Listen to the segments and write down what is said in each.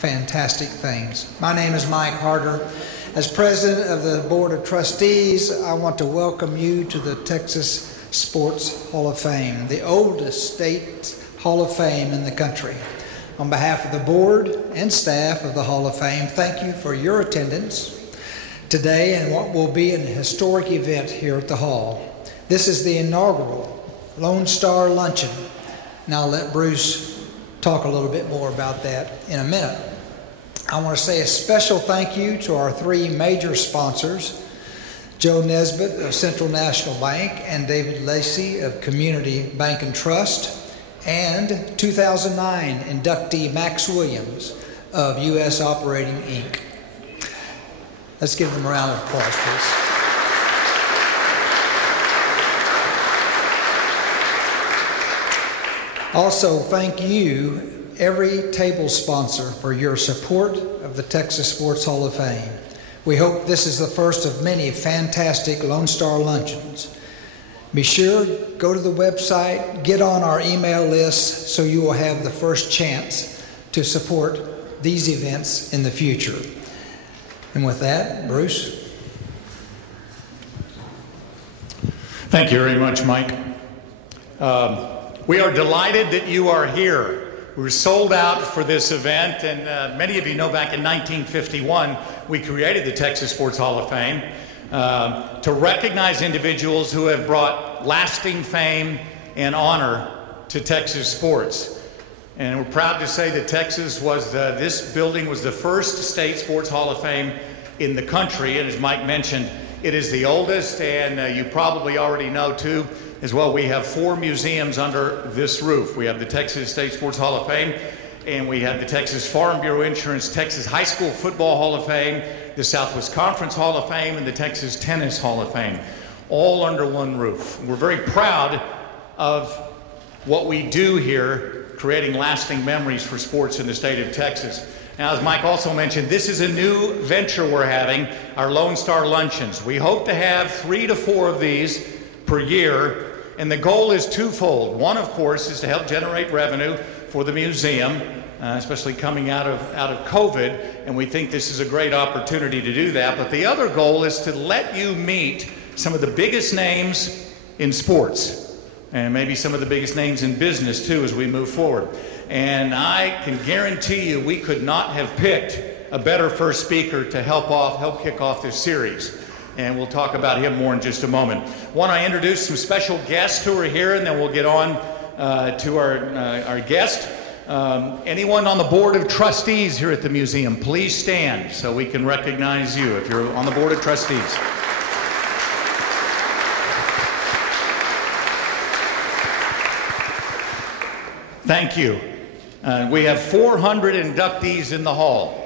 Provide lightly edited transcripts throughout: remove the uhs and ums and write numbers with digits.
fantastic things. My name is Mike Harder. As president of the Board of Trustees, I want to welcome you to the Texas Sports Hall of Fame, the oldest state Hall of Fame in the country. On behalf of the board and staff of the Hall of Fame, thank you for your attendance today and what will be an historic event here at the Hall. This is the inaugural Lone Star Luncheon. Now I'll let Bruce talk a little bit more about that in a minute. I want to say a special thank you to our three major sponsors, Joe Nesbitt of Central National Bank and David Lacey of Community Bank and Trust, and 2009 inductee Max Williams of U.S. Operating Inc. Let's give them a round of applause, please. Also, thank you, every table sponsor, for your support of the Texas Sports Hall of Fame. We hope this is the first of many fantastic Lone Star Luncheons. Be sure, go to the website, get on our email list so you will have the first chance to support these events in the future. And with that, Bruce. Thank you very much, Mike. We are delighted that you are here. We were sold out for this event, and many of you know back in 1951, we created the Texas Sports Hall of Fame to recognize individuals who have brought lasting fame and honor to Texas sports. And we're proud to say that Texas was, this building was the first state sports Hall of Fame in the country, and as Mike mentioned, it is the oldest, and you probably already know too, as well, we have 4 museums under this roof. We have the Texas State Sports Hall of Fame, and we have the Texas Farm Bureau Insurance Texas High School Football Hall of Fame, the Southwest Conference Hall of Fame, and the Texas Tennis Hall of Fame, all under one roof. We're very proud of what we do here, creating lasting memories for sports in the state of Texas. Now, as Mike also mentioned, this is a new venture we're having, our Lone Star Luncheons. We hope to have 3 to 4 of these per year. And the goal is twofold. One, of course, is to help generate revenue for the museum, especially coming out of COVID, and we think this is a great opportunity to do that. But the other goal is to let you meet some of the biggest names in sports, and maybe some of the biggest names in business too as we move forward. And I can guarantee you we could not have picked a better first speaker to help kick off this series. And we'll talk about him more in just a moment. Want to introduce some special guests who are here, and then we'll get on to our guest. Anyone on the Board of Trustees here at the museum, please stand so we can recognize you if you're on the Board of Trustees. Thank you. We have 400 inductees in the hall.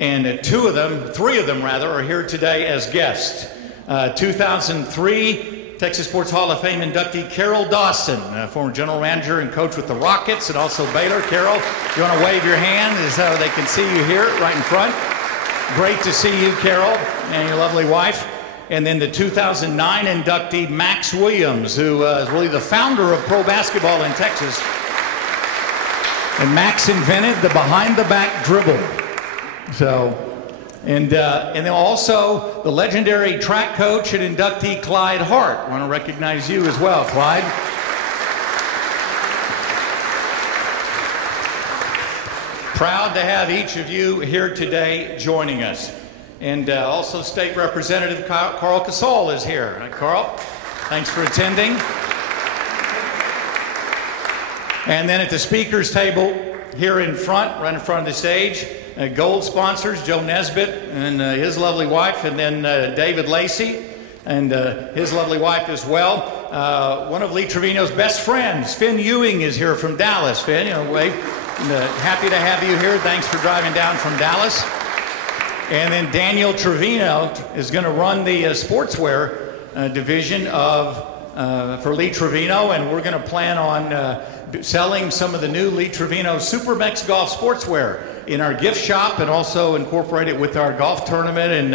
And 3 of them are here today as guests. 2003 Texas Sports Hall of Fame inductee Carol Dawson, former general manager and coach with the Rockets and also Baylor. Carol, if you want to wave your hand so they can see you here right in front. Great to see you, Carol, and your lovely wife. And then the 2009 inductee Max Williams, who is really the founder of pro basketball in Texas. And Max invented the behind-the-back dribble. So, and then also the legendary track coach and inductee Clyde Hart. I want to recognize you as well, Clyde. Proud to have each of you here today joining us. And also State Representative Carl Casal is here. Hi, Carl. Thanks for attending. And then at the speakers table here in front, right in front of the stage, gold sponsors, Joe Nesbitt and his lovely wife, and then David Lacey and his lovely wife as well. One of Lee Trevino's best friends, Finn Ewing, is here from Dallas. Finn, you know, wave. Happy to have you here. Thanks for driving down from Dallas. And then Daniel Trevino is going to run the sportswear division for Lee Trevino, and we're going to plan on selling some of the new Lee Trevino Supermex Golf sportswear in our gift shop and also incorporate it with our golf tournament, and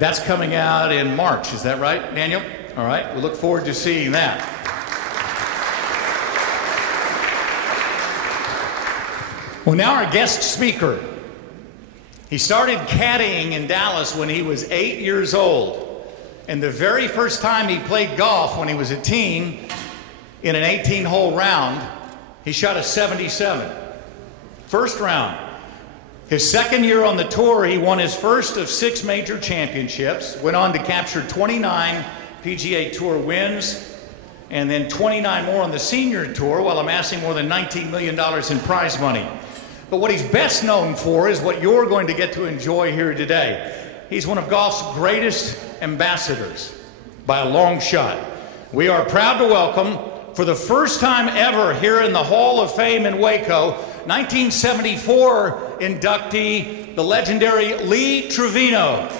that's coming out in March. Is that right, Daniel? All right, we look forward to seeing that. Well, now our guest speaker. He started caddying in Dallas when he was 8 years old. And the very first time he played golf when he was a teen, in an 18-hole round, he shot a 77. First round. His second year on the tour, he won his first of 6 major championships, went on to capture 29 PGA Tour wins, and then 29 more on the senior tour while amassing more than $19 million in prize money. But what he's best known for is what you're going to get to enjoy here today. He's one of golf's greatest ambassadors by a long shot. We are proud to welcome, for the first time ever here in the Hall of Fame in Waco, 1974 inductee, the legendary Lee Trevino.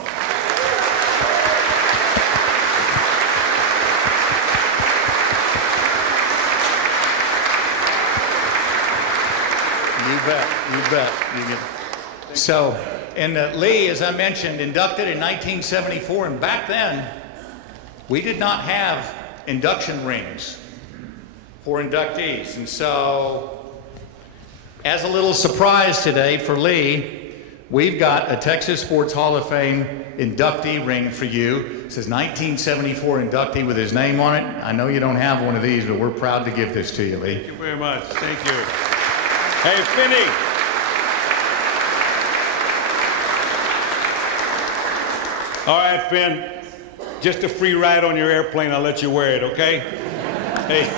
You bet. So, and Lee, as I mentioned, inducted in 1974, and back then, we did not have induction rings for inductees. And so, as a little surprise today for Lee, we've got a Texas Sports Hall of Fame inductee ring for you. It says 1974 inductee with his name on it. I know you don't have one of these, but we're proud to give this to you, Lee. Thank you very much. Thank you. Hey, Finney. All right, Finn. Just a free ride on your airplane. I'll let you wear it, okay? Hey.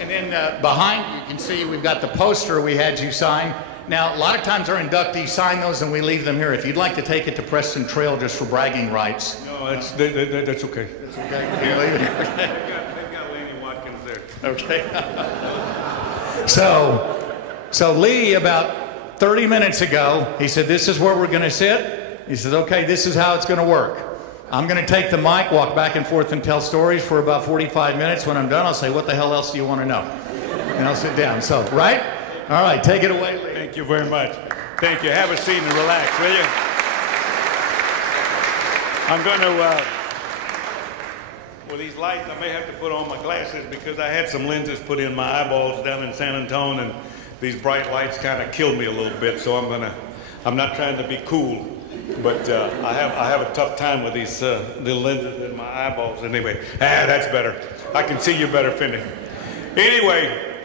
And then behind you can see we've got the poster we had you sign. Now, a lot of times our inductees sign those and we leave them here. If you'd like to take it to Preston Trail just for bragging rights. No, that's okay. That's okay. You leave it here. They've got Laney Watkins there. Okay. So Lee, about 30 minutes ago, he said, this is where we're going to sit. He says, okay, this is how it's going to work. I'm going to take the mic, walk back and forth and tell stories for about 45 minutes. When I'm done, I'll say, what the hell else do you want to know? And I'll sit down. So, right? All right, take it away, Lee. Thank you very much. Thank you. Have a seat and relax, will you? I'm going to, with these lights, I may have to put on my glasses because I had some lenses put in my eyeballs down in San Antonio, and these bright lights kind of killed me a little bit, so I'm not trying to be cool. But I have a tough time with these little lenses in my eyeballs. Anyway, that's better. I can see you better, Finney. Anyway,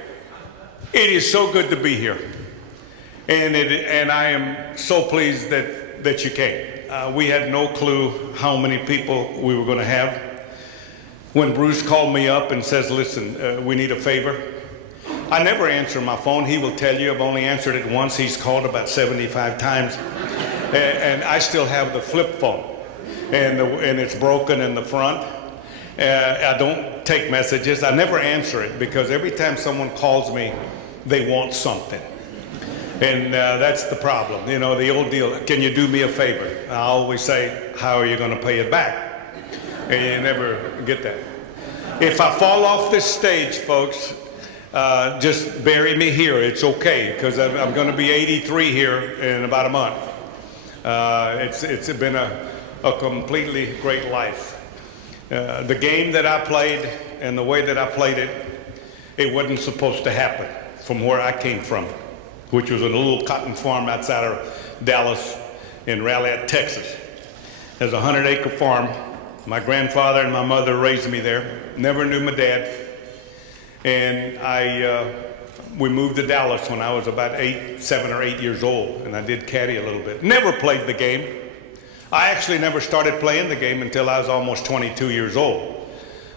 it is so good to be here, and I am so pleased that you came. We had no clue how many people we were going to have. When Bruce called me up and says, "Listen, we need a favor," I never answer my phone. He will tell you I've only answered it once. He's called about 75 times. And I still have the flip phone, and it's broken in the front. I don't take messages. I never answer it because every time someone calls me, they want something. And that's the problem. You know, the old deal, can you do me a favor? I always say, how are you going to pay it back? And you never get that. If I fall off this stage, folks, just bury me here. It's okay, because I'm going to be 83 here in about a month. It's been a completely great life. The game that I played and the way that I played it, it wasn't supposed to happen from where I came from, which was a little cotton farm outside of Dallas in Raleigh, Texas. There's a 100-acre farm. My grandfather and my mother raised me there. Never knew my dad. And we moved to Dallas when I was about 7 or 8 years old, and I did caddy a little bit. Never played the game. I actually never started playing the game until I was almost 22 years old.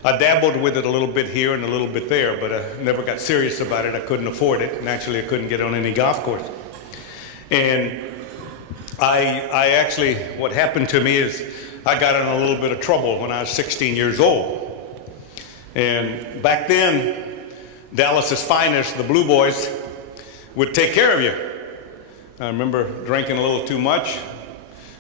I dabbled with it a little bit here and a little bit there, but I never got serious about it. I couldn't afford it, and actually I couldn't get on any golf course. And I actually, what happened to me is I got in a little bit of trouble when I was 16 years old. And back then, Dallas's finest, the Blue Boys, would take care of you. I remember drinking a little too much,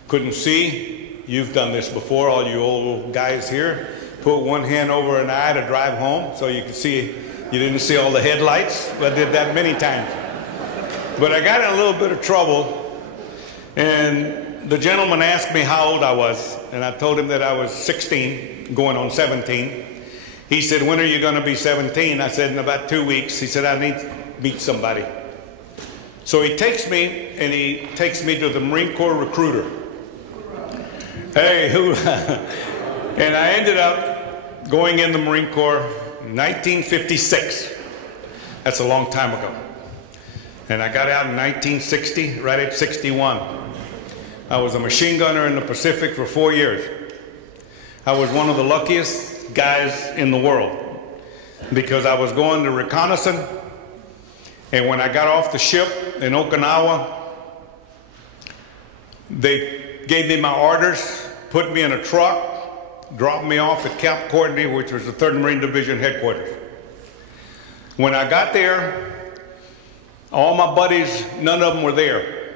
couldn't see. You've done this before, all you old guys here. Put one hand over an eye to drive home so you could see, you didn't see all the headlights. I did that many times. But I got in a little bit of trouble, and the gentleman asked me how old I was, and I told him that I was 16, going on 17. He said, when are you going to be 17? I said, in about 2 weeks. He said, I need to meet somebody. So he takes me to the Marine Corps recruiter. Hey, who? And I ended up going in the Marine Corps in 1956. That's a long time ago. And I got out in 1960, right at 61. I was a machine gunner in the Pacific for 4 years. I was one of the luckiest guys in the world because I was going to reconnaissance, and when I got off the ship in Okinawa, they gave me my orders, put me in a truck, dropped me off at Camp Courtney, which was the 3rd Marine Division headquarters. When I got there, all my buddies, none of them were there.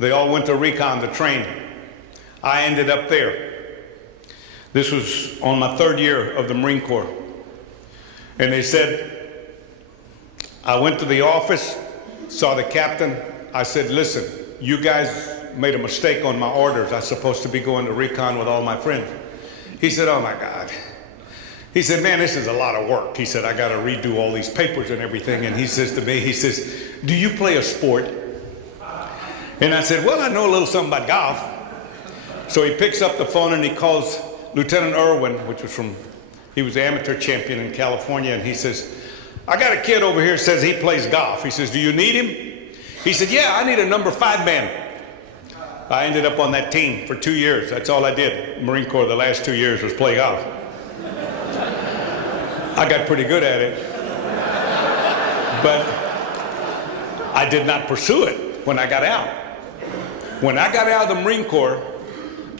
They all went to recon to train. I ended up there. This was on my 3rd year of the Marine Corps. And they said, I went to the office, saw the captain. I said, listen, you guys made a mistake on my orders. I was supposed to be going to recon with all my friends. He said, oh my God. He said, man, this is a lot of work. He said, I got to redo all these papers and everything. And he says to me, he says, do you play a sport? And I said, well, I know a little something about golf. So he picks up the phone and he calls Lieutenant Irwin, he was the amateur champion in California. And he says, I got a kid over here that says he plays golf. He says, do you need him? He said, yeah, I need a number 5 man. I ended up on that team for 2 years. That's all I did. Marine Corps, the last 2 years was play golf. I got pretty good at it. But I did not pursue it when I got out. When I got out of the Marine Corps,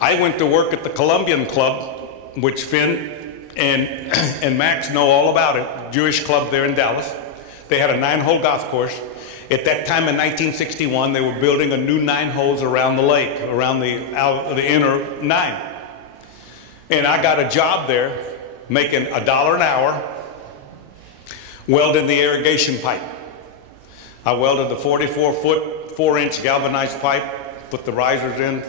I went to work at the Colombian Club, which Finn and Max know all about it, Jewish club there in Dallas. They had a 9-hole golf course. At that time in 1961, they were building a new 9 holes around the lake, around the inner 9. And I got a job there, making $1 an hour, welding the irrigation pipe. I welded the 44-foot, 4-inch galvanized pipe, put the risers in.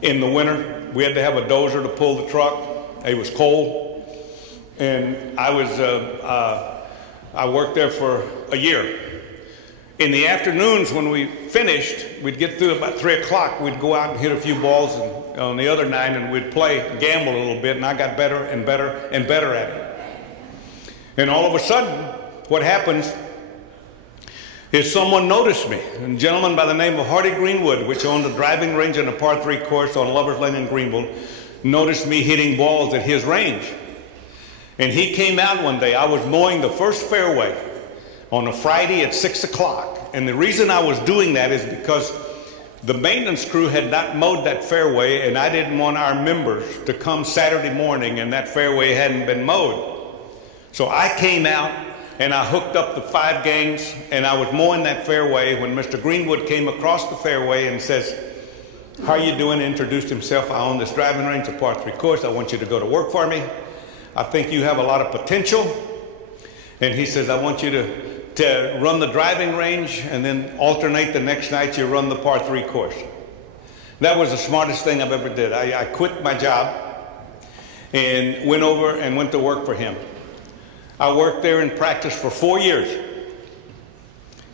In the winter, we had to have a dozer to pull the truck. It was cold. And I worked there for a year. In the afternoons when we finished, we'd get through about 3 o'clock. We'd go out and hit a few balls on the other 9, and we'd play, gamble a little bit, and I got better and better and better at it. And all of a sudden, what happens is someone noticed me. A gentleman by the name of Hardy Greenwood, which owned a driving range and a par 3 course on Lover's Lane in Greenville, noticed me hitting balls at his range. And he came out one day. I was mowing the first fairway on a Friday at 6 o'clock. And the reason I was doing that is because the maintenance crew had not mowed that fairway, and I didn't want our members to come Saturday morning and that fairway hadn't been mowed. So I came out and I hooked up the 5 gangs, and I was mowing that fairway when Mr. Greenwood came across the fairway and says, how are you doing? Introduced himself. I own this driving range, a par 3 course. I want you to go to work for me. I think you have a lot of potential. And he says, I want you to run the driving range, and then alternate the next night you run the par 3 course. That was the smartest thing I've ever did. I quit my job and went over and went to work for him. I worked there in practice for 4 years.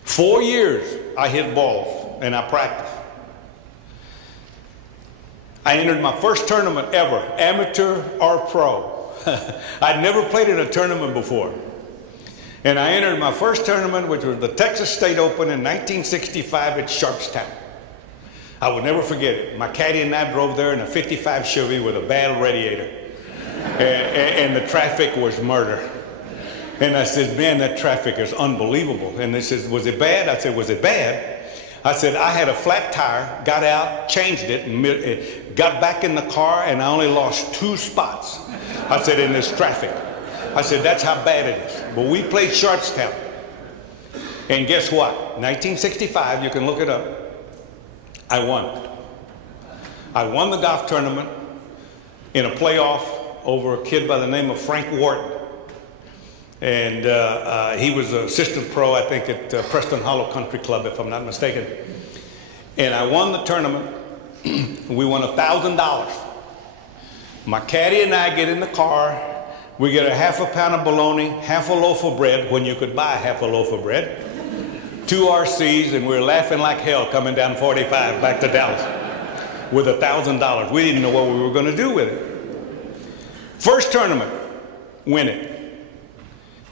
4 years I hit balls and I practiced. I entered my first tournament ever, amateur or pro. I'd never played in a tournament before. And I entered my first tournament, which was the Texas State Open in 1965 at Sharpstown. I would never forget it. My caddy and I drove there in a 55 Chevy with a bad radiator. And the traffic was murder. And I said, man, that traffic is unbelievable. And they said, was it bad? I said, was it bad? I said, I had a flat tire, got out, changed it, got back in the car, and I only lost 2 spots. I said, in this traffic. I said, that's how bad it is. But we played Sharpstown. And guess what? 1965, you can look it up, I won. I won the golf tournament in a playoff over a kid by the name of Frank Wharton. And he was an assistant pro, I think, at Preston Hollow Country Club, if I'm not mistaken. And I won the tournament. We won $1,000. My caddy and I get in the car. We get a half a pound of bologna, half a loaf of bread, when you could buy half a loaf of bread, 2 RCs, and we were laughing like hell coming down 45 back to Dallas with $1,000. We didn't know what we were going to do with it. First tournament, win it.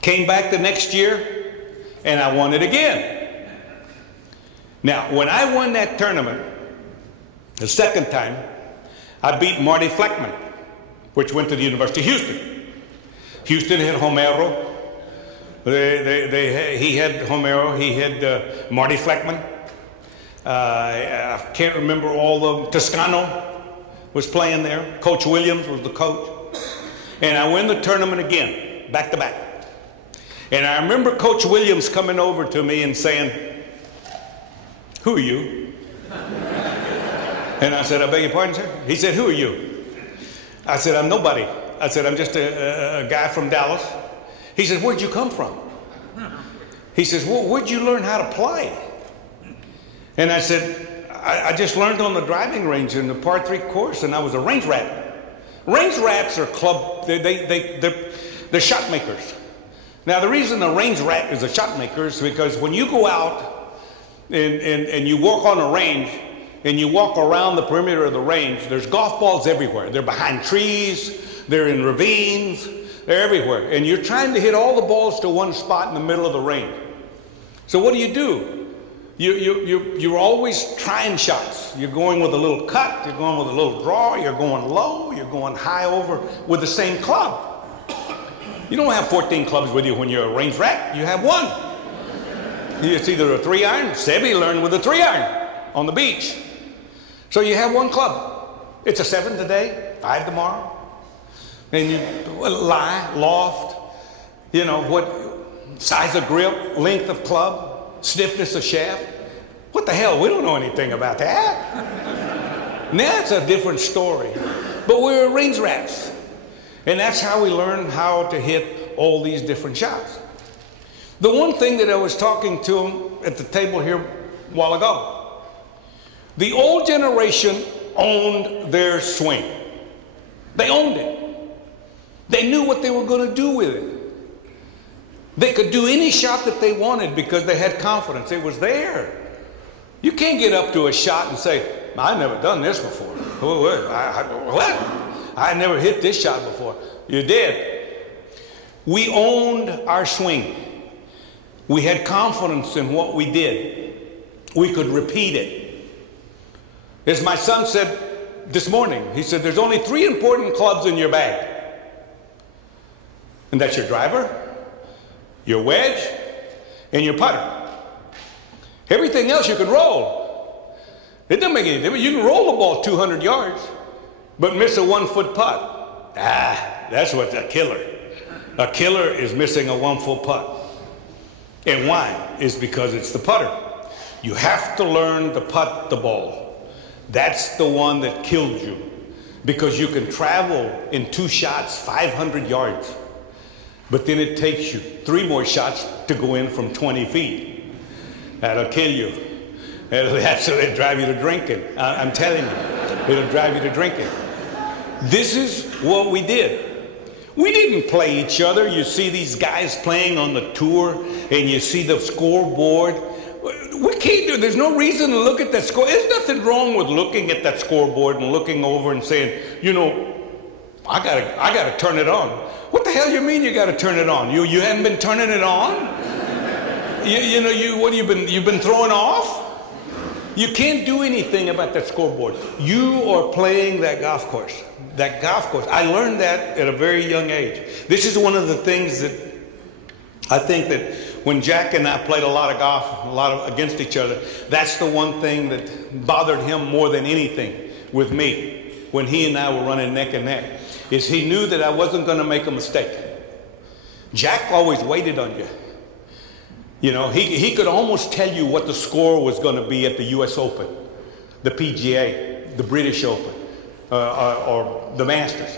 Came back the next year, and I won it again. Now, when I won that tournament, the second time, I beat Marty Fleckman, which went to the University of Houston. Houston had Homero. He had Homero. He had Marty Fleckman. I can't remember all of them. Toscano was playing there. Coach Williams was the coach. And I win the tournament again, back to back. And I remember Coach Williams coming over to me and saying, "Who are you?" And I said, "I beg your pardon, sir?" He said, "Who are you?" I said, "I'm nobody." I said, "I'm just a guy from Dallas." He said, "Where'd you come from?" He says, "Well, where'd you learn how to play?" And I said, I just learned on the driving range in the par 3 course, and I was a range rat. Range rats are they're shot makers. Now, the reason a range rat is a shot maker is because when you go out and you walk on a range and you walk around the perimeter of the range, there's golf balls everywhere. They're behind trees, they're in ravines, they're everywhere. And you're trying to hit all the balls to one spot in the middle of the range. So what do? You're always trying shots. You're going with a little cut, you're going with a little draw, you're going low, you're going high over with the same club. You don't have 14 clubs with you when you're a range rat. You have one. It's either a 3-iron. Sebi learned with a 3-iron on the beach. So you have one club. It's a 7 today, 5 tomorrow. And you lie, loft, you know, what size of grip, length of club, stiffness of shaft. What the hell? We don't know anything about that. Now it's a different story. But we're range rats. And that's how we learn how to hit all these different shots. The one thing that I was talking to him at the table here a while ago, the old generation owned their swing. They owned it. They knew what they were going to do with it. They could do any shot that they wanted because they had confidence. It was there. You can't get up to a shot and say, "I've never done this before. What? I never hit this shot before." You did. We owned our swing. We had confidence in what we did. We could repeat it. As my son said this morning, he said, "There's only 3 important clubs in your bag. And that's your driver, your wedge, and your putter. Everything else you can roll. It doesn't make any difference. You can roll the ball 200 yards, but miss a 1-foot putt. That's what's a killer. A killer is missing a 1-foot putt. And why? It's because it's the putter. You have to learn to putt the ball. That's the one that killed you, because you can travel in 2 shots 500 yards. But then it takes you 3 more shots to go in from 20 feet. That'll kill you. It'll absolutely drive you to drinking. I'm telling you, it'll drive you to drinking. This is what we did. We didn't play each other. You see these guys playing on the tour, and you see the scoreboard. We can't do. There's no reason to look at that score. There's nothing wrong with looking at that scoreboard and looking over and saying, you know, I gotta turn it on. What the hell you mean you got to turn it on? You haven't been turning it on? You've been throwing off? You can't do anything about that scoreboard. You are playing that golf course. That golf course. I learned that at a very young age. This is one of the things that I think that when Jack and I played a lot of golf, against each other, that's the one thing that bothered him more than anything with me when he and I were running neck and neck. Is he knew that I wasn't going to make a mistake. Jack always waited on you. You know, he could almost tell you what the score was going to be at the US Open, the PGA, the British Open, or the Masters.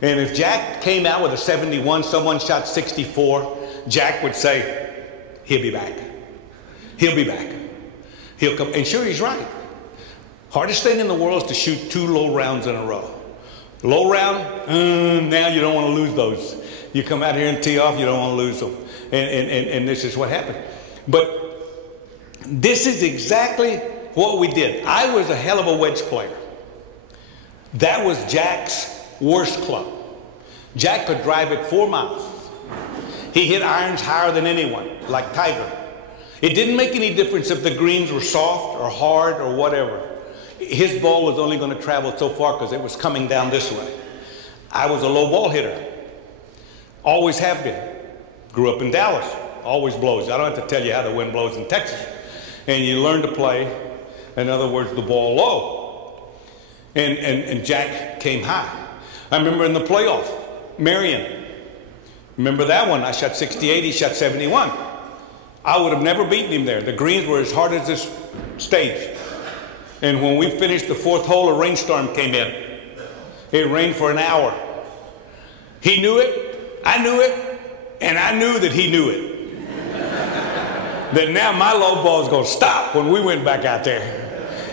And if Jack came out with a 71, someone shot 64, Jack would say, "He'll be back. He'll be back. He'll come." And sure, he's right. Hardest thing in the world is to shoot 2 low rounds in a row. Low round, now you don't want to lose those. You come out here and tee off, you don't want to lose them. And this is what happened. But This is exactly what we did. I was a hell of a wedge player. That was Jack's worst club. Jack could drive it 4 miles. He hit irons higher than anyone, like Tiger. It didn't make any difference if the greens were soft or hard or whatever. His ball was only going to travel so far because it was coming down this way. I was a low ball hitter. Always have been. Grew up in Dallas. Always blows. I don't have to tell you how the wind blows in Texas. And you learn to play, in other words, the ball low. And Jack came high. I remember in the playoff, Marion. Remember that one? I shot 68, he shot 71. I would have never beaten him there. The greens were as hard as this stage. And when we finished the 4th hole, a rainstorm came in. It rained for an hour. He knew it, I knew it, and I knew that he knew it. That now my low ball is going to stop when we went back out there.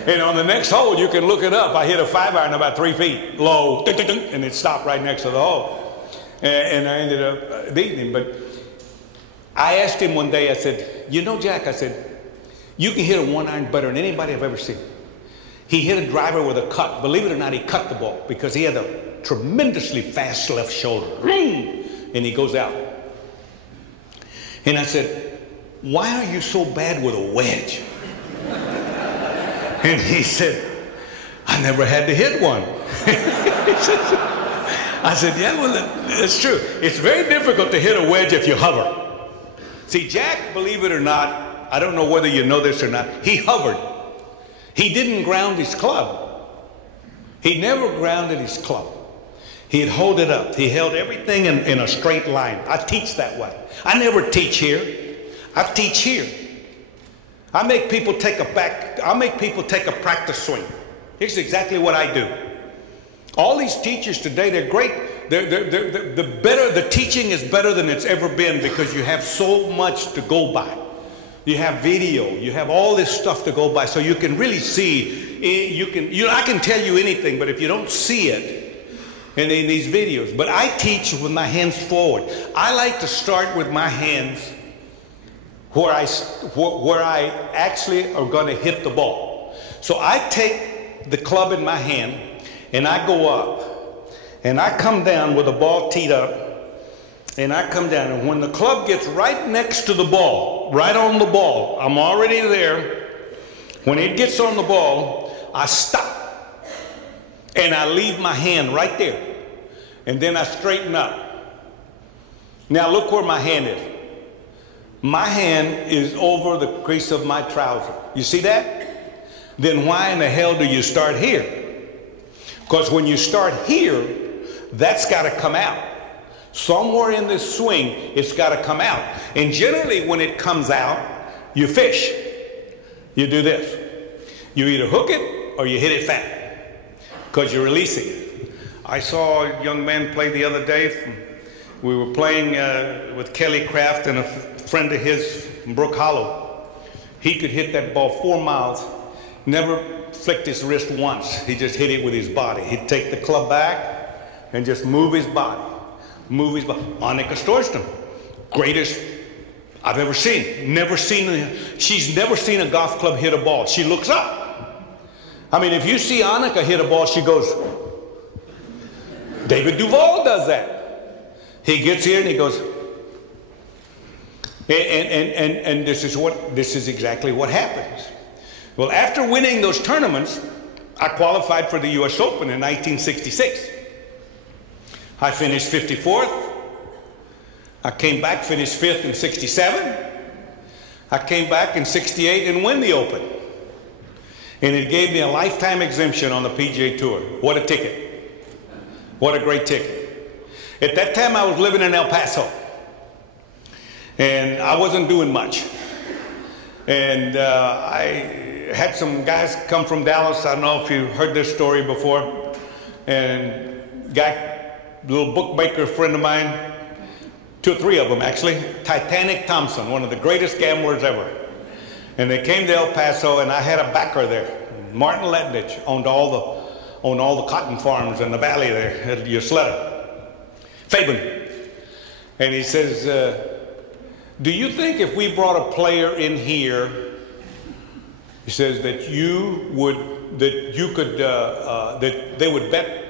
And on the next hole, you can look it up. I hit a 5-iron about 3 feet low, and it stopped right next to the hole. And I ended up beating him. But I asked him one day, I said, you know, Jack, I said, you can hit a 1-iron better than anybody I've ever seen. He hit a driver with a cut. Believe it or not, he cut the ball because he had a tremendously fast left shoulder. And he goes out. And I said, why are you so bad with a wedge? And he said, I never had to hit one. I said, yeah, well, that's true. It's very difficult to hit a wedge if you hover. See, Jack, believe it or not, I don't know whether you know this or not, he hovered. He didn't ground his club. He never grounded his club. He'd hold it up. He held everything in a straight line. I teach that way. I never teach here. I teach here. I make people take a practice swing. Here's exactly what I do. All these teachers today, they're great. The teaching is better than it's ever been because you have so much to go by. You have video, you have all this stuff to go by, so you can really see. I can tell you anything, but if you don't see it in these videos. But I teach with my hands forward. I like to start with my hands where I actually are going to hit the ball. So I take the club in my hand and I go up and I come down with the ball teed up. And I come down, and when the club gets right next to the ball, right on the ball, I'm already there. When it gets on the ball, I stop. And I leave my hand right there. And then I straighten up. Now look where my hand is. My hand is over the crease of my trouser. You see that? Then why in the hell do you start here? Because when you start here, that's got to come out. Somewhere in this swing, it's got to come out. And generally, when it comes out, you fish. You do this. You either hook it or you hit it fat because you're releasing it. I saw a young man play the other day. We were playing with Kelly Craft and a friend of his from Brook Hollow. He could hit that ball 4 miles, never flicked his wrist once. He just hit it with his body. He'd take the club back and just move his body. Move his body. Annika Storstam, greatest I've ever seen. She's never seen a golf club hit a ball. She looks up. I mean, if you see Annika hit a ball, she goes. David Duval does that. He gets here and he goes. And this is exactly what happens. Well, after winning those tournaments, I qualified for the U.S. Open in 1966. I finished 54th. I came back, finished 5th in 67. I came back in 68 and win the Open. And it gave me a lifetime exemption on the PGA Tour. What a ticket. What a great ticket. At that time, I was living in El Paso. And I wasn't doing much. And I had some guys come from Dallas. I don't know if you heard this story before. And little bookmaker friend of mine, 2 or 3 of them actually, Titanic Thompson, one of the greatest gamblers ever. And they came to El Paso, and I had a backer there. Martin Letnich owned all the cotton farms in the valley there at Ysleta. Fabian. And he says, do you think if we brought a player in here He says that that they would bet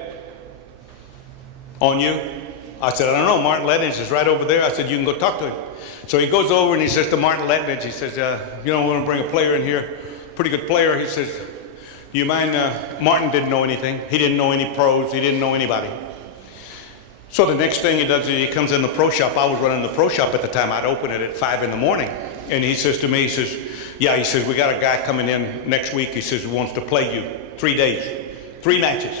on you. I said, I don't know, Martin Letnage is right over there. I said, you can go talk to him. So he goes over and he says to Martin Letnage, he says, you know, we're going to bring a player in here, pretty good player. He says, you mind, Martin didn't know anything. He didn't know any pros. He didn't know anybody. So the next thing he does is he comes in the pro shop. I was running the pro shop at the time. I'd open it at 5 in the morning. And he says to me, he says, yeah, he says, we got a guy coming in next week. He says, he wants to play you 3 days, 3 matches.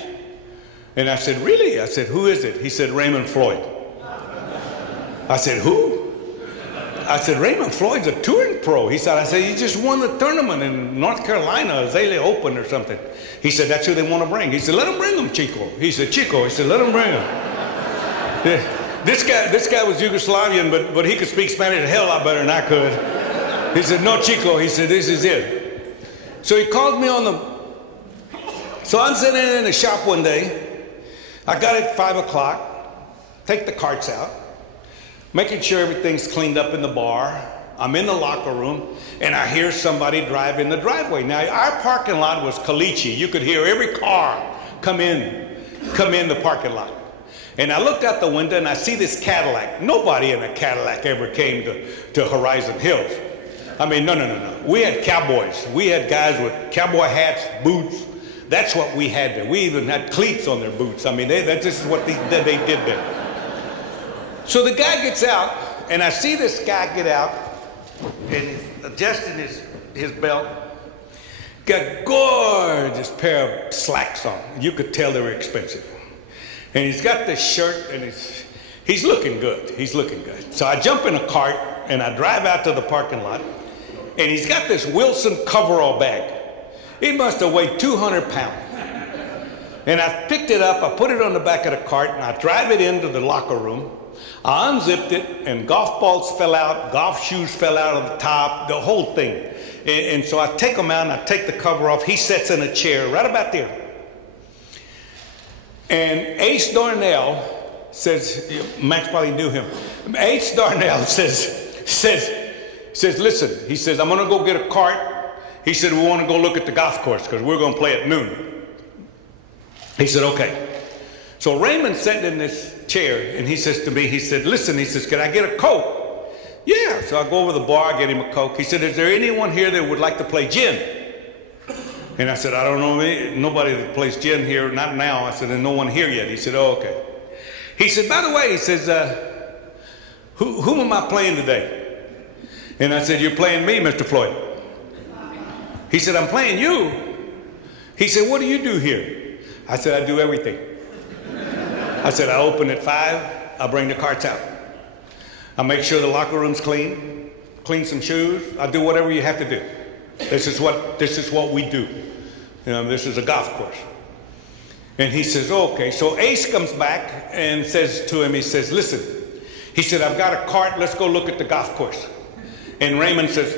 And I said, really? I said, who is it? He said, Raymond Floyd. I said, who? I said, Raymond Floyd's a touring pro. He said, he just won the tournament in North Carolina, Azalea Open or something. He said, that's who they want to bring. He said, let them bring him, Chico. He said, Chico. He said, let them bring him. Yeah. This guy was Yugoslavian, but he could speak Spanish a hell of a lot better than I could. He said, no, Chico. He said, this is it. So he called me on the... So I'm sitting in the shop one day. I got it at 5 o'clock, take the carts out, making sure everything's cleaned up in the bar. I'm in the locker room, and I hear somebody drive in the driveway. Now, our parking lot was caliche. You could hear every car come in the parking lot. And I looked out the window, and I see this Cadillac. Nobody in a Cadillac ever came to Horizon Hills. I mean, no. We had cowboys. We had guys with cowboy hats, boots. That's what we had there. We even had cleats on their boots. I mean, this is what they did there. So the guy gets out, and I see this guy get out, and he's adjusting his belt. Got a gorgeous pair of slacks on. You could tell they were expensive. And he's got this shirt, and he's looking good. He's looking good. So I jump in a cart, and I drive out to the parking lot, and he's got this Wilson coverall bag. It must have weighed 200 pounds. And I picked it up, I put it on the back of the cart, and I drive it into the locker room. I unzipped it, and golf balls fell out, golf shoes fell out of the top, the whole thing. And so I take them out, and I take the cover off. He sits in a chair right about there. And Ace Darnell says, Max probably knew him. Ace Darnell says, listen, he says, I'm going to go get a cart. He said, we want to go look at the golf course because we're going to play at noon. He said, okay. So Raymond's sitting in this chair, and he says to me, he said, listen, he says, can I get a Coke? Yeah. So I go over to the bar, I get him a Coke. He said, is there anyone here that would like to play gin? And I said, I don't know, nobody that plays gin here, not now. I said, there's no one here yet. He said, oh, okay. He said, by the way, he says, who am I playing today? And I said, you're playing me, Mr. Floyd. He said, I'm playing you. He said, what do you do here? I said, I do everything. I said, I open at 5, I bring the carts out. I make sure the locker room's clean, clean some shoes. I do whatever you have to do. This is what we do. You know, this is a golf course. And he says, okay. So Ace comes back and says to him, he says, listen, he said, I've got a cart, let's go look at the golf course. And Raymond says,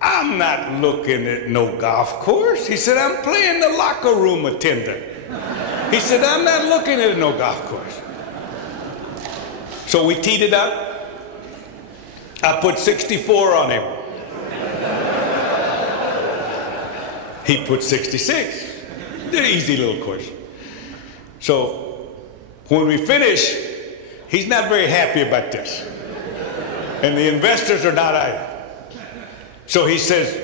I'm not looking at no golf course. He said, I'm playing the locker room attendant. He said, I'm not looking at no golf course. So we teed it up. I put 64 on him. He put 66. An easy little course. So when we finish, he's not very happy about this. And the investors are not either. So he says,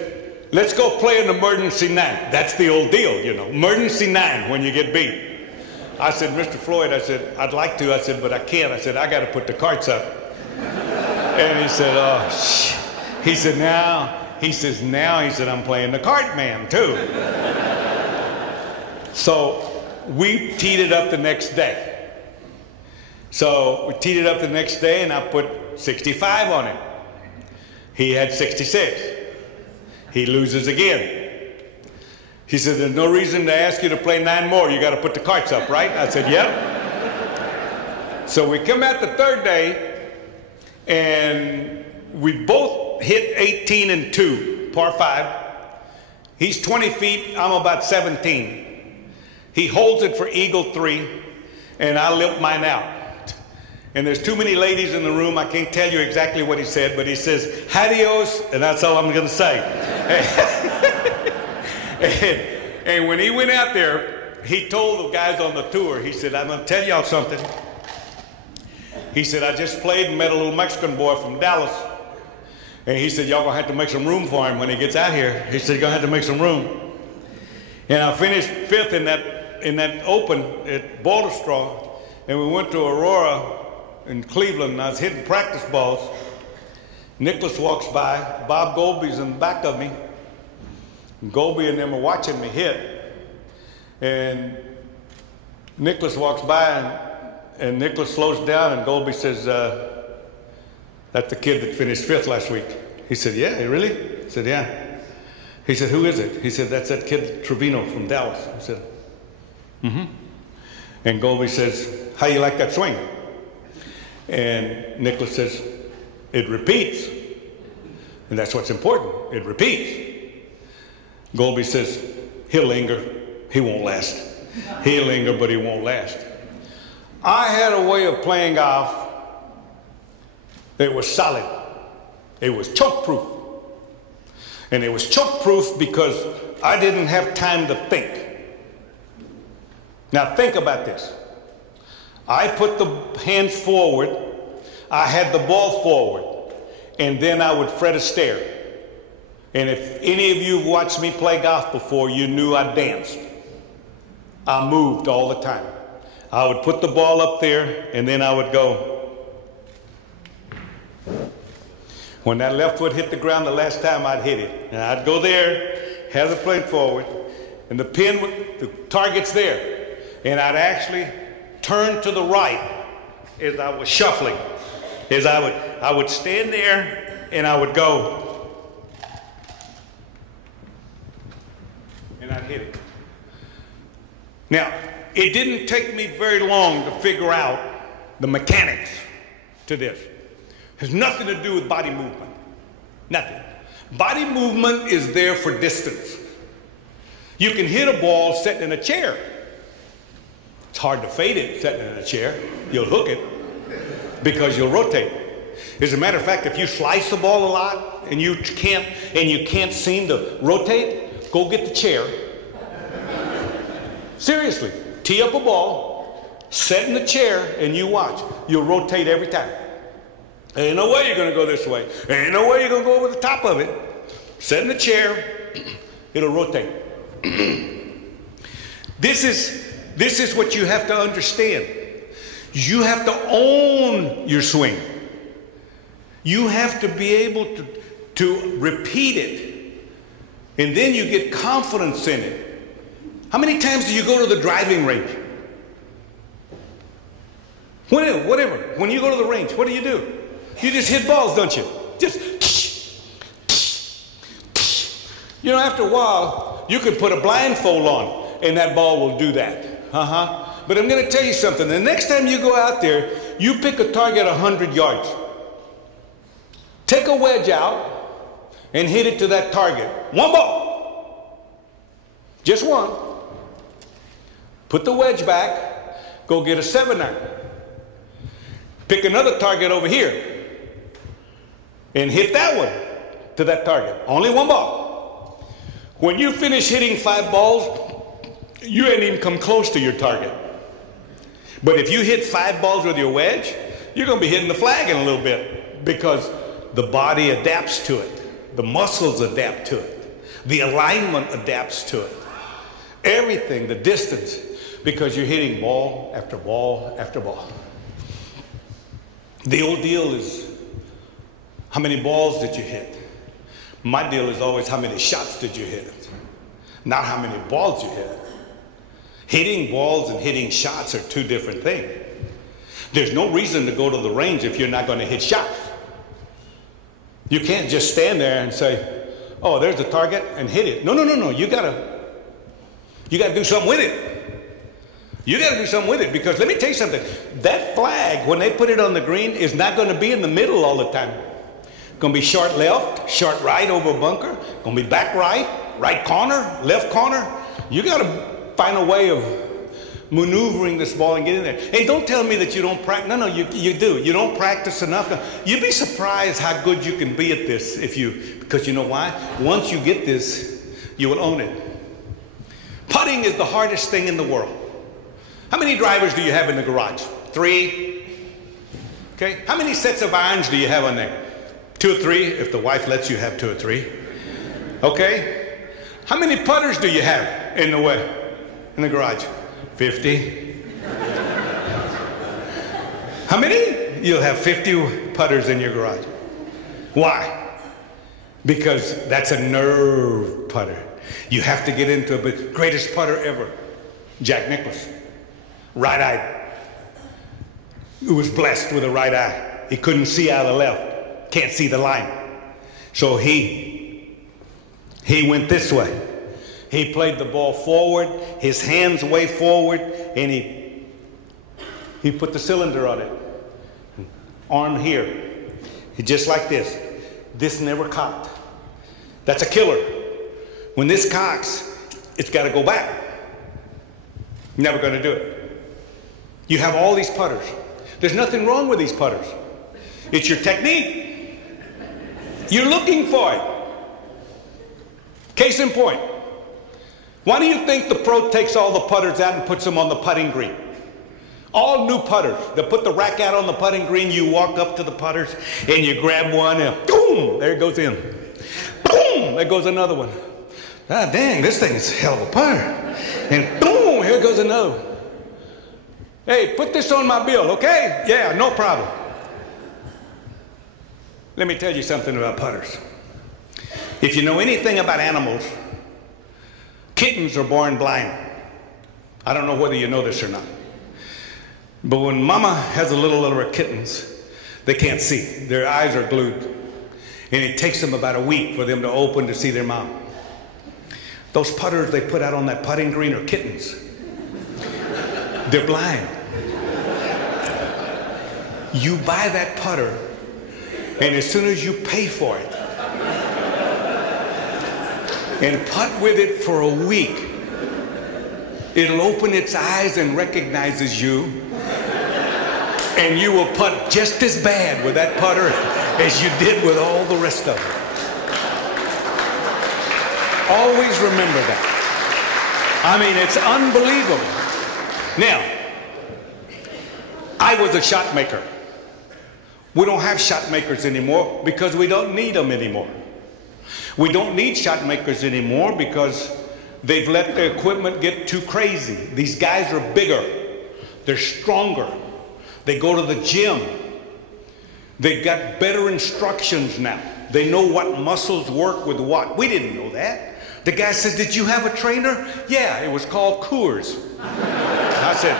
let's go play an emergency 9. That's the old deal, you know, emergency 9 when you get beat. I said, Mr. Floyd, I said, I'd like to. I said, but I can't. I said, I got to put the carts up. And he said, oh, shh. He said, now, he said, I'm playing the cart man too. So we teed it up the next day. So we teed it up the next day, and I put 65 on him. He had 66. He loses again. He said, there's no reason to ask you to play 9 more. You got to put the carts up, right? I said, yep. So we come out the third day, and we both hit 18 and 2, par 5. He's 20 feet, I'm about 17. He holds it for eagle 3, and I limp mine out. And there's too many ladies in the room, I can't tell you exactly what he said, but he says, adios, and that's all I'm going to say. And when he went out there, he told the guys on the tour, he said, I'm going to tell y'all something. He said, I just played and met a little Mexican boy from Dallas. And he said, y'all going to have to make some room for him when he gets out here. He said, you're going to have to make some room. And I finished 5th in that open at Balderstraw. And we went to Aurora in Cleveland, and I was hitting practice balls. Nicklaus walks by. Bob Golby's in the back of me. And Golby and them are watching me hit. And Nicklaus walks by, and Nicklaus slows down, and Golby says, that's the kid that finished 5th last week. He said, yeah, really? I said, yeah. He said, who is it? He said, that's that kid Trevino from Dallas. I said, mm-hmm. And Golby says, how you like that swing? And Nicklaus says, it repeats. And that's what's important. It repeats. Golby says, he'll linger. He won't last. He'll linger, but he won't last. I had a way of playing golf that was solid. It was choke-proof. And it was choke-proof because I didn't have time to think. Now think about this. I put the hands forward, I had the ball forward, and then I would fret a stare. And if any of you have watched me play golf before, you knew I danced. I moved all the time. I would put the ball up there, and then I would go. When that left foot hit the ground the last time, I'd hit it. And I'd go there, have the plane forward, and the pin, the target's there. And I'd actually turn to the right as I was shuffling. As I would stand there, and I would go. And I'd hit it. Now, it didn't take me very long to figure out the mechanics to this. It has nothing to do with body movement. Nothing. Body movement is there for distance. You can hit a ball sitting in a chair. It's hard to fade it sitting in a chair. You'll hook it because you'll rotate. As a matter of fact, if you slice the ball a lot and you can't seem to rotate, go get the chair. Seriously, tee up a ball, sit in the chair, and you watch. You'll rotate every time. There ain't no way you're going to go this way. There ain't no way you're going to go over the top of it. Sit in the chair, it'll rotate. This is what you have to understand. You have to own your swing. You have to be able to repeat it. And then you get confidence in it. How many times do you go to the driving range? Whatever. When you go to the range, what do? You just hit balls, don't you? Just, you know, after a while, you can put a blindfold on, and that ball will do that. But I'm going to tell you something. The next time you go out there, you pick a target 100 yards. Take a wedge out and hit it to that target. One ball. Just one. Put the wedge back. Go get a 7-iron. Pick another target over here and hit that one to that target. Only one ball. When you finish hitting 5 balls, you ain't even come close to your target. But if you hit 5 balls with your wedge, you're going to be hitting the flag in a little bit because the body adapts to it. The muscles adapt to it. The alignment adapts to it. Everything, the distance, because you're hitting ball after ball after ball. The old deal is, how many balls did you hit? My deal is always, how many shots did you hit? Not how many balls you hit. Hitting balls and hitting shots are two different things. There's no reason to go to the range if you're not going to hit shots. You can't just stand there and say, oh, there's the target, and hit it. No. You gotta do something with it. You got to do something with it, because let me tell you something. That flag, when they put it on the green, is not going to be in the middle all the time. It's going to be short left, short right over a bunker. Going to be back right, right corner, left corner. You got to find a way of maneuvering this ball and get in there. And don't tell me that you don't practice. No, you do. You don't practice enough. You'd be surprised how good you can be at this because you know why? Once you get this, you will own it. Putting is the hardest thing in the world. How many drivers do you have in the garage? 3? Okay. How many sets of irons do you have on there? 2 or 3, if the wife lets you have 2 or 3. Okay. How many putters do you have in the garage? 50. How many? You'll have 50 putters in your garage. Why? Because that's a nerve putter. You have to get into the greatest putter ever, Jack Nicklaus. Right-eyed. He was blessed with a right eye. He couldn't see out of the left. Can't see the line. So he went this way. He played the ball forward, his hands way forward, and he put the cylinder on it. Arm here. Just like this. This never cocked. That's a killer. When this cocks, it's got to go back. Never going to do it. You have all these putters. There's nothing wrong with these putters. It's your technique. You're looking for it. Case in point. Why do you think the pro takes all the putters out and puts them on the putting green? All new putters. They put the rack out on the putting green. You walk up to the putters and you grab one and boom, there it goes in. Boom, there goes another one. Ah, dang, this thing is a hell of a putter. And boom, here goes another one. Hey, put this on my bill, okay? Yeah, no problem. Let me tell you something about putters. If you know anything about animals, kittens are born blind. I don't know whether you know this or not. But when mama has a little litter of kittens, they can't see. Their eyes are glued. And it takes them about a week for them to open to see their mom. Those putters they put out on that putting green are kittens. They're blind. You buy that putter, and as soon as you pay for it, and putt with it for a week, it'll open its eyes and recognizes you, and you will putt just as bad with that putter as you did with all the rest of them. Always remember that. I mean, it's unbelievable. Now, I was a shot maker. We don't have shot makers anymore because we don't need them anymore. We don't need shot makers anymore because they've let the equipment get too crazy. These guys are bigger. They're stronger. They go to the gym. They've got better instructions now. They know what muscles work with what. We didn't know that. The guy says, did you have a trainer? Yeah, it was called Coors. I said,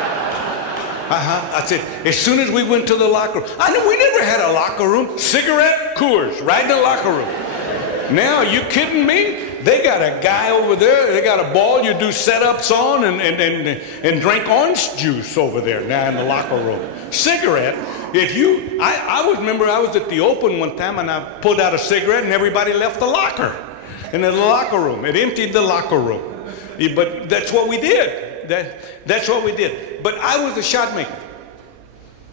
I said, as soon as we went to the locker room, I know we never had a locker room. Cigarette, Coors, right in the locker room. Now, are you kidding me? They got a guy over there, they got a ball you do setups on and drink orange juice over there now in the locker room. Cigarette, if you, I remember I was at the Open one time and I pulled out a cigarette and everybody left the locker. In the locker room. It emptied the locker room. But that's what we did. That's what we did. But I was a shot maker.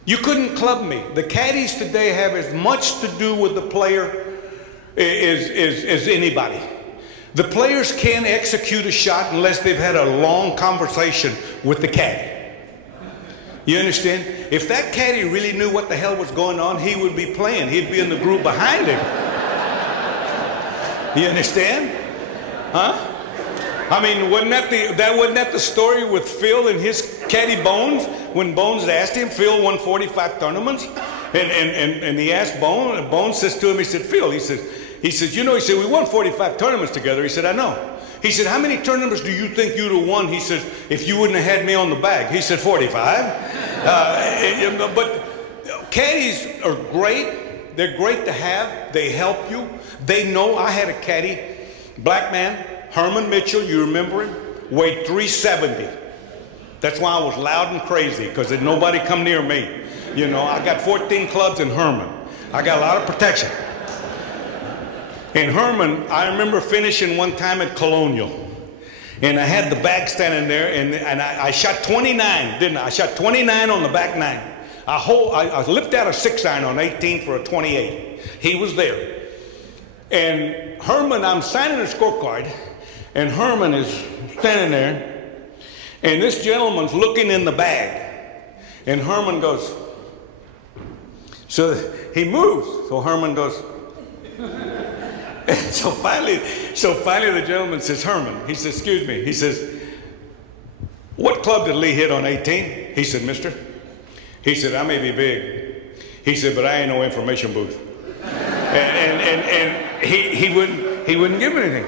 You couldn't club me. The caddies today have as much to do with the player as anybody. The players can't execute a shot unless they've had a long conversation with the caddy. You understand? If that caddy really knew what the hell was going on, he would be playing. He'd be in the group behind him. You understand? Huh? I mean, wasn't that the story with Phil and his caddy Bones? When Bones asked him, Phil won 45 tournaments, and he asked Bones, and Bones says to him, he said, Phil, he says, you know, he said, we won 45 tournaments together. He said, I know. He said, how many tournaments do you think you'd have won? He says, if you wouldn't have had me on the bag. He said, 45. But caddies are great. They're great to have. They help you. They know. I had a caddy, black man, Herman Mitchell, you remember him? Weighed 370. That's why I was loud and crazy, because nobody come near me. You know, I got 14 clubs in Herman. I got a lot of protection. In Herman, I remember finishing one time at Colonial. And I had the bag standing there, and I shot 29, didn't I? I shot 29 on the back nine. I lipped out a 6-iron on 18 for a 28. He was there. And Herman, I'm signing a scorecard, and Herman is standing there, And this gentleman's looking in the bag. And Herman goes, so he moves. So Herman goes, and so finally the gentleman says, Herman, he says, excuse me. He says, what club did Lee hit on 18? He said, mister. He said, I may be big. He said, but I ain't no information booth. and he wouldn't give me anything.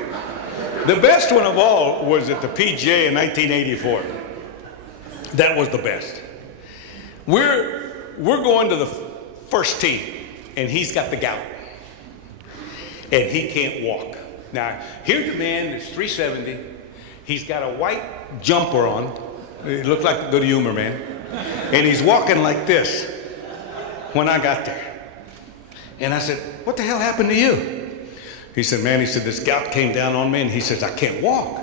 The best one of all was at the PGA in 1984. That was the best. We're going to the first tee, and he's got the gout, and he can't walk. Now, here's a man that's 370. He's got a white jumper on. It looked like a good humor, man. And he's walking like this when I got there. And I said, what the hell happened to you? He said, man, he said, this gout came down on me, and he says, I can't walk.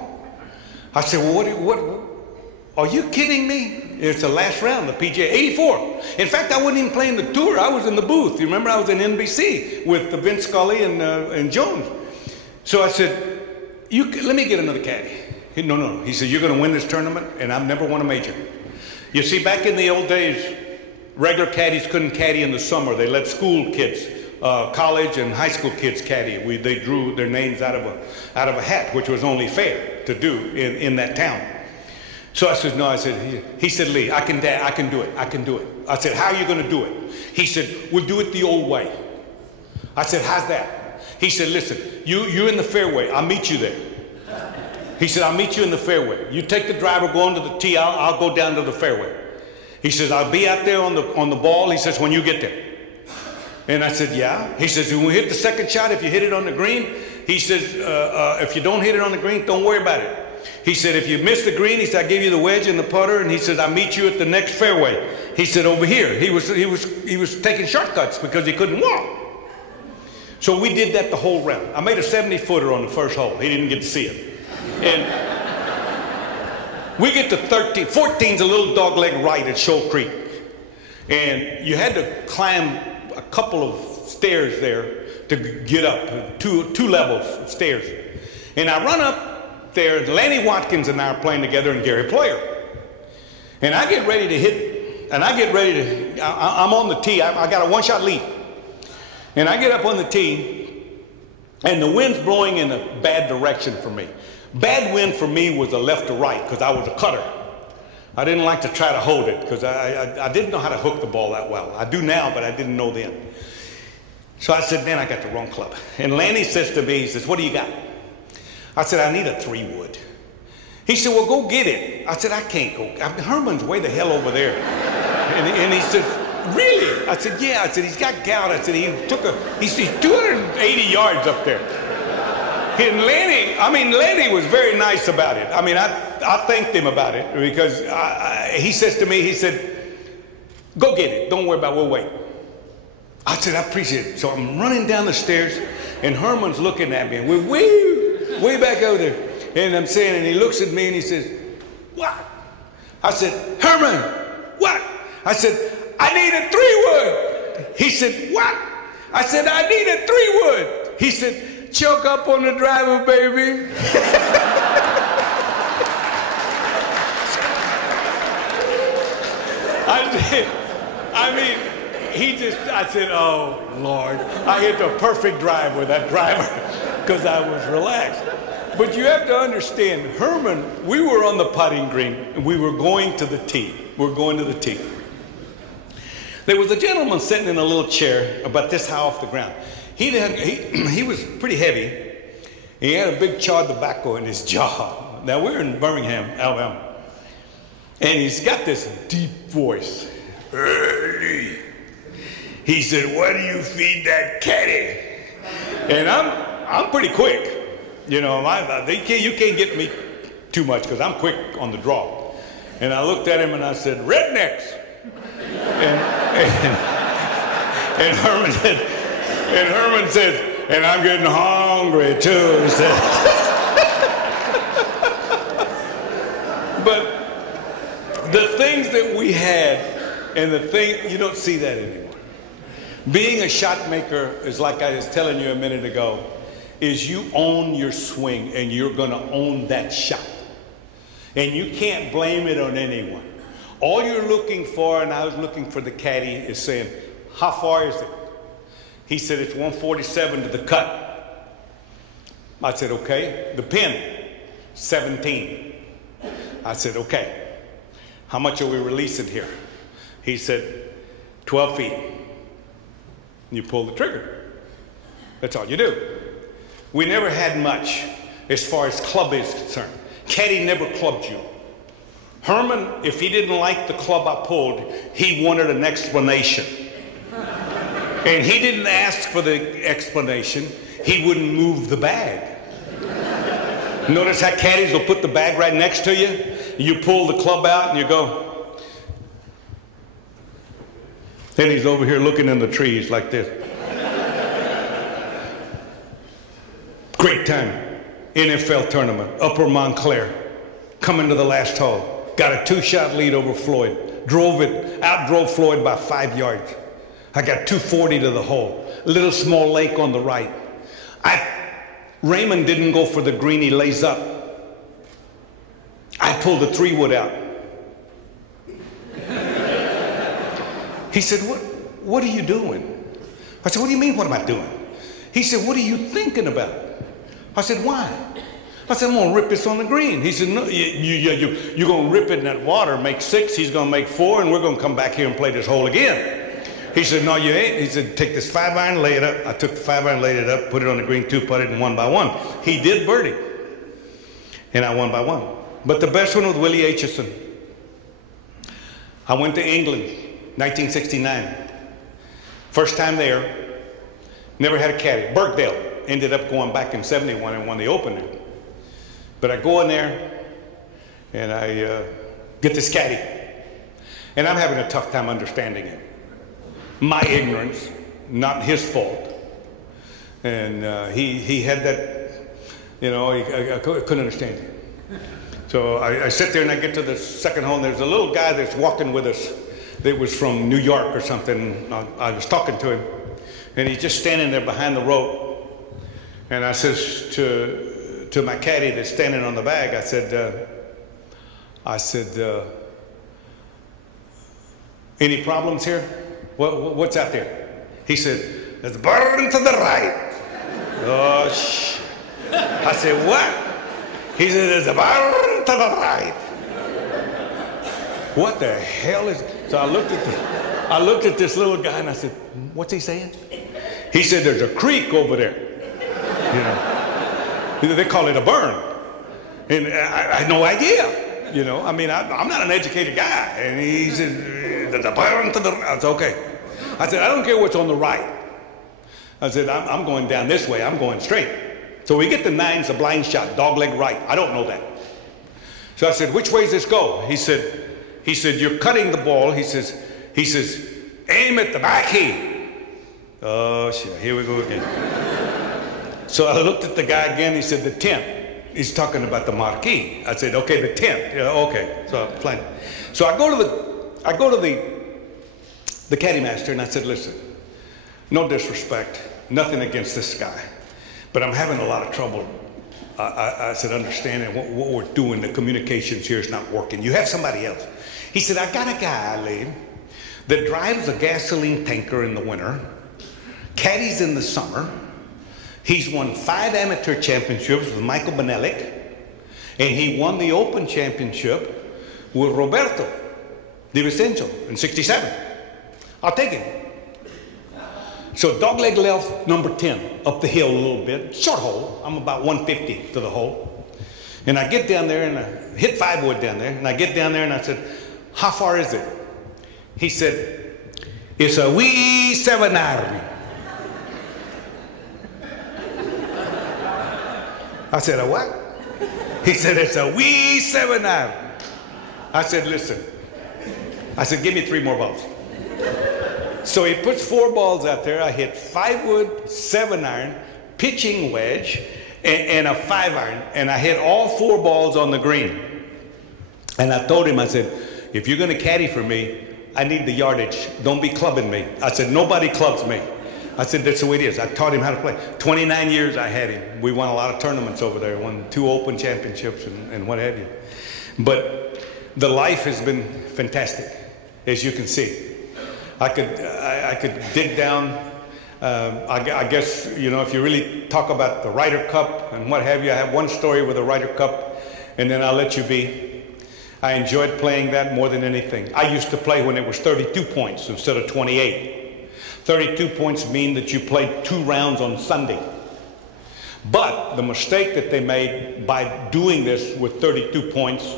I said, well, what are you kidding me? It's the last round, the PGA, 84. In fact, I wasn't even playing the tour. I was in the booth. You remember, I was in NBC with Vince Scully and Jones. So I said, let me get another caddy. No. He said, you're going to win this tournament, and I've never won a major. You see, back in the old days, regular caddies couldn't caddy in the summer. They let school kids, college and high school kids caddy. They drew their names out of a hat, which was only fair to do in that town. So I said, no. I said, he said, Lee, I can do it. I can do it. I said, how are you going to do it? He said, we'll do it the old way. I said, how's that? He said, listen, you're in the fairway. I'll meet you there. He said, I'll meet you in the fairway. You take the driver, go into the tee. I'll go down to the fairway. He says, I'll be out there on the ball. He says, when you get there. And I said, yeah. He says, when we hit the second shot, if you hit it on the green, he says, if you don't hit it on the green, don't worry about it. He said, if you miss the green, he said, I give you the wedge and the putter. And he says, I'll meet you at the next fairway. He said, over here. He was taking shortcuts because he couldn't walk. So we did that the whole round. I made a 70-footer on the first hole. He didn't get to see it. And we get to 13. 14's a little dogleg right at Shoal Creek. And you had to climb a couple of stairs there to get up, two levels of stairs. And I run up there, Lanny Watkins and I are playing together, and Gary Player. And I get ready to hit, and I'm on the tee. I got a one-shot lead. And I get up on the tee, and the wind's blowing in a bad direction for me. Bad wind for me was a left to right, because I was a cutter. I didn't like to try to hold it, because I didn't know how to hook the ball that well. I do now, but I didn't know then. So I said, man, I got the wrong club. And Lanny says to me, he says, what do you got? I said, I need a 3-wood. He said, well, go get it. I said, I can't go. Herman's way the hell over there. And he says, really? I said, yeah. I said, he's got gout. I said, he's 280 yards up there. And Lanny was very nice about it. I mean, I thanked him about it, because he says to me, he said, go get it. Don't worry about it. We'll wait. I said, I appreciate it. So I'm running down the stairs, and Herman's looking at me, and we're way back over there. And I'm saying, and he looks at me and he says, what? I said, Herman, what? I said, I need a 3-wood. He said, what? I said, I need a 3-wood. He said, choke up on the driver, baby. I said, oh, Lord. I hit the perfect drive with that driver because I was relaxed. But you have to understand, Herman, we were on the putting green, and we were going to the tee. We're going to the tee. There was a gentleman sitting in a little chair about this high off the ground. He was pretty heavy. He had a big chaw tobacco in his jaw. Now, we're in Birmingham, Alabama. And he's got this deep voice. Early. He said, why do you feed that caddy? And I'm pretty quick. You know, you can't get me too much because I'm quick on the draw. And I looked at him and I said, rednecks. And Herman said, and I'm getting hungry too, he said. But the things that we had, and the thing, you don't see that anymore. Being a shot maker is, like I was telling you a minute ago, is you own your swing and you're going to own that shot. And you can't blame it on anyone. All you're looking for, and I was looking for the caddy, is saying, how far is it? He said, it's 147 to the cut. I said, okay. The pin, 17. I said, okay. How much are we releasing here? He said, 12 feet. You pull the trigger. That's all you do. We never had much as far as club is concerned. Caddy never clubbed you. Herman, if he didn't like the club I pulled, he wanted an explanation. And he didn't ask for the explanation. He wouldn't move the bag. Notice how caddies will put the bag right next to you? You pull the club out and you go. Then he's over here looking in the trees like this. Great time. NFL tournament, Upper Montclair. Coming to the last hole. Got a 2-shot lead over Floyd. Outdrove Floyd by 5 yards. I got 240 to the hole. A little small lake on the right. Raymond didn't go for the green, he lays up. I pulled the 3-wood out. He said, what are you doing? I said, what do you mean, what am I doing? He said, what are you thinking about? I said, why? I said, I'm going to rip this on the green. He said, no, you're going to rip it in that water, make 6, he's going to make 4, and we're going to come back here and play this hole again. He said, no, you ain't. He said, take this 5-iron, lay it up. I took the 5-iron, laid it up, put it on the green, 2-putted, and 1 by 1. He did birdie, and I won by 1. But the best one was Willie Aitchison. I went to England, 1969. First time there, never had a caddy. Birkdale. Ended up going back in 71 and won the Open there. But I go in there and I get this caddy. And I'm having a tough time understanding it. My ignorance, not his fault. And he had that, you know, I couldn't understand it. So I sit there and I get to the second hole and there's a little guy that's walking with us that was from New York or something. I was talking to him and he's just standing there behind the rope. And I says to my caddy that's standing on the bag, I said, any problems here? What's out there? He said, there's a bird to the right. Oh, shh. I said, what? He said, there's a bird to the right. What the hell is it? So I looked at this little guy and I said, what's he saying? He said, there's a creek over there. You know, they call it a burn. And I had no idea, you know. I mean, I'm not an educated guy. And he said, there's a burn to the right. I said, okay. I said, I don't care what's on the right. I said, I'm going down this way. I'm going straight. So we get the 9's a blind shot, dogleg right. I don't know that. So I said, which way does this go? He said, you're cutting the ball. He says, aim at the back heel. Oh, shit, here we go again. So I looked at the guy again. He said, the 10th. He's talking about the marquee. I said, okay, the 10th. Yeah, okay. So I'm playing. So I go to the caddy master and I said, listen, no disrespect, nothing against this guy, but I'm having a lot of trouble. I said, understanding what we're doing, the communications here is not working. You have somebody else. He said, I got a guy, Lee, that drives a gasoline tanker in the winter, caddies in the summer. He's won 5 amateur championships with Michael Benelik, and he won the Open Championship with Roberto Di Vicenzo in '67. I'll take him. So dogleg left, number 10, up the hill a little bit, short hole. I'm about 150 to the hole. And I get down there and I hit 5-wood down there, and I get down there and I said, how far is it? He said, it's a wee 7-iron. I said, a what? He said, it's a wee 7-iron. I said, listen. I said, give me 3 more balls. So he puts 4 balls out there. I hit 5-wood, 7-iron, pitching wedge, and a 5-iron. And I hit all 4 balls on the green. And I told him, I said, if you're going to caddy for me, I need the yardage. Don't be clubbing me. I said, nobody clubs me. I said, that's the way it is. I taught him how to play. 29 years I had him. We won a lot of tournaments over there. Won 2 Open Championships and what have you. But the life has been fantastic, as you can see. I could dig down. I guess, you know, if you really talk about the Ryder Cup and what have you, I have one story with the Ryder Cup, and then I'll let you be. I enjoyed playing that more than anything. I used to play when it was 32 points instead of 28. 32 points mean that you played 2 rounds on Sunday. But the mistake that they made by doing this with 32 points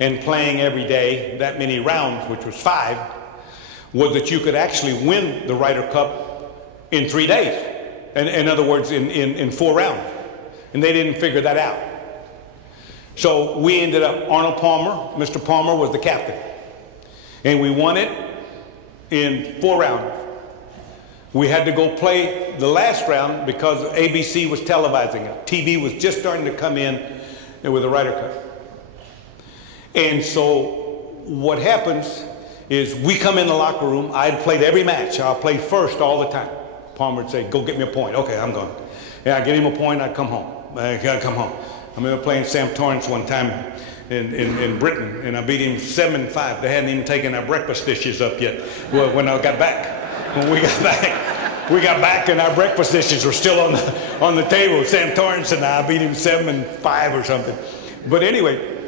and playing every day that many rounds, which was 5, was that you could actually win the Ryder Cup in 3 days. In other words, in 4 rounds. And they didn't figure that out. So we ended up, Arnold Palmer, Mr. Palmer was the captain. And we won it in 4 rounds. We had to go play the last round because ABC was televising it. TV was just starting to come in with the Ryder Cup. And so what happens is we come in the locker room. I had played every match. I played first all the time. Palmer would say, go get me a point. Okay, I'm going. And I get him a point, I come home. I come home. I remember playing Sam Torrance one time in Britain, and I beat him 7-5. They hadn't even taken our breakfast dishes up yet. Well, when I got back. When we got back and our breakfast dishes were still on the table. Sam Torrance and I beat him 7-5 or something. But anyway,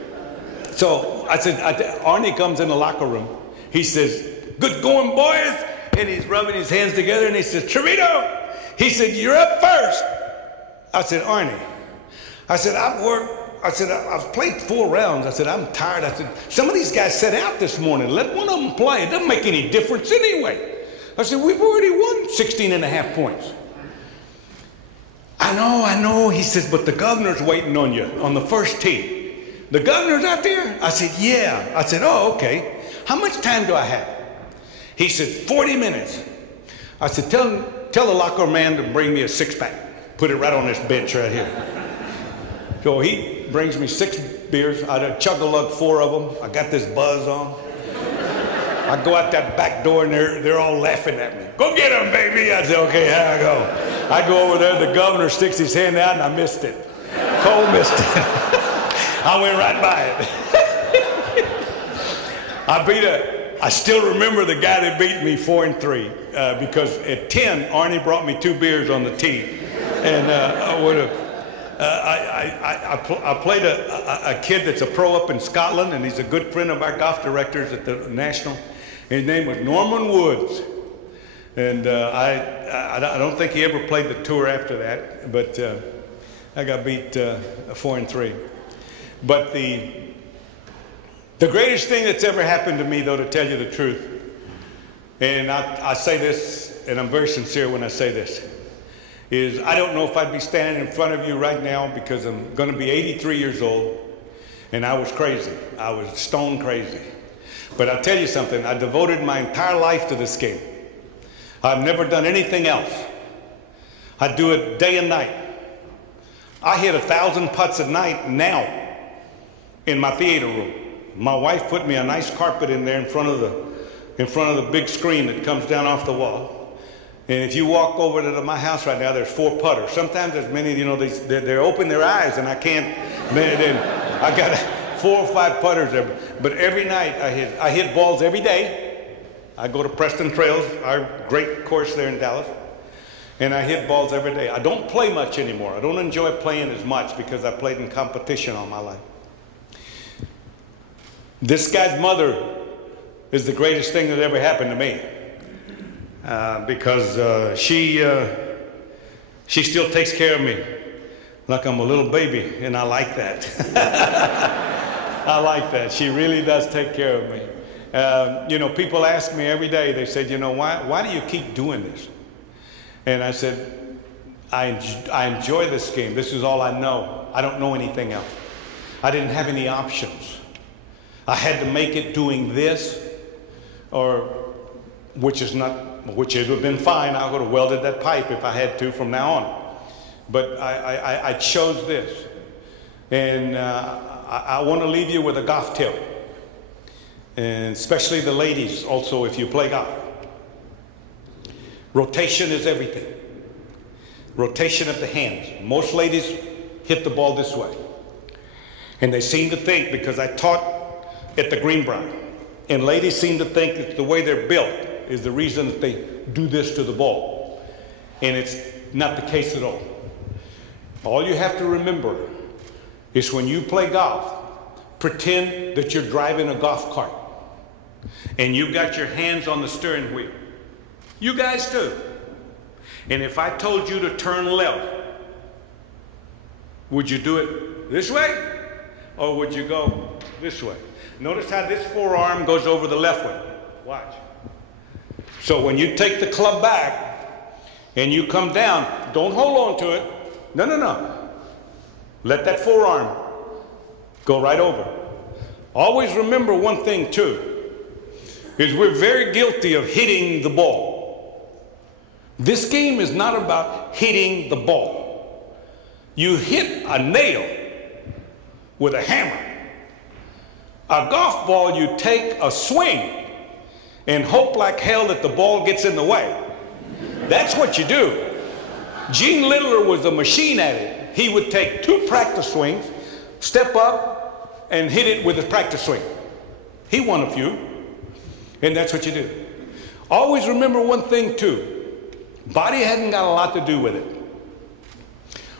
so I said, Arnie comes in the locker room. He says, good going, boys. And he's rubbing his hands together and he says, Trevino. He said, you're up first. I said, Arnie. I said, I've played 4 rounds. I said, I'm tired. I said, some of these guys set out this morning. Let one of them play. It doesn't make any difference anyway. I said, we've already won 16.5 points. I know. He says, but the governor's waiting on you on the first tee. The governor's out there? I said, yeah. I said, oh, okay. How much time do I have? He said, 40 minutes. I said, tell the locker man to bring me a 6-pack. Put it right on this bench right here. So he brings me 6 beers. I chug-a-lug 4 of them. I got this buzz on. I go out that back door and they're all laughing at me. Go get him, baby. I said, okay, here I go. I go over there, the governor sticks his hand out and I missed it. Cole missed it. I went right by it. I still remember the guy that beat me 4-3 because at 10, Arnie brought me 2 beers on the tee. And I played a kid that's a pro up in Scotland, and he's a good friend of our golf directors at the National. His name was Norman Woods. And I don't think he ever played the tour after that, but I got beat 4-3. But the greatest thing that's ever happened to me, though, to tell you the truth, and I say this, and I'm very sincere when I say this, is I don't know if I'd be standing in front of you right now because I'm going to be 83 years old, and I was crazy. I was stone crazy. But I'll tell you something, I devoted my entire life to this game. I've never done anything else. I do it day and night. I hit 1,000 putts a night now in my theater room. My wife put me a nice carpet in there in front of the big screen that comes down off the wall. And if you walk over to my house right now, there's 4 putters. Sometimes there's many, you know, they open their eyes and I can't, I got 4 or 5 putters there. But every night I hit balls every day. I go to Preston Trails, our great course there in Dallas, and I hit balls every day. I don't play much anymore. I don't enjoy playing as much because I played in competition all my life. This guy's mother is the greatest thing that ever happened to me because she still takes care of me like I'm a little baby, and I like that. I like that. She really does take care of me. You know, people ask me every day, they said, you know, why do you keep doing this? And I said, I enjoy this game. This is all I know. I don't know anything else. I didn't have any options. I had to make it doing this, which would have been fine. I would have welded that pipe if I had to from now on. But I chose this. And I want to leave you with a golf tip. And especially the ladies also, if you play golf. Rotation is everything. Rotation of the hands. Most ladies hit the ball this way. And they seem to think, because I taught at the Greenbrier. And ladies seem to think that the way they're built is the reason that they do this to the ball. And it's not the case at all. All you have to remember is when you play golf, pretend that you're driving a golf cart and you've got your hands on the steering wheel. You guys too. And if I told you to turn left, would you do it this way or would you go this way? Notice how this forearm goes over the left way. Watch. So when you take the club back and you come down, don't hold on to it. No, no, no. Let that forearm go right over. Always remember one thing too, is we're very guilty of hitting the ball. This game is not about hitting the ball. You hit a nail with a hammer. A golf ball, you take a swing and hope like hell that the ball gets in the way. That's what you do. Gene Littler was a machine at it. He would take 2 practice swings, step up, and hit it with his practice swing. He won a few, and that's what you do. Always remember one thing too. Body hasn't got a lot to do with it.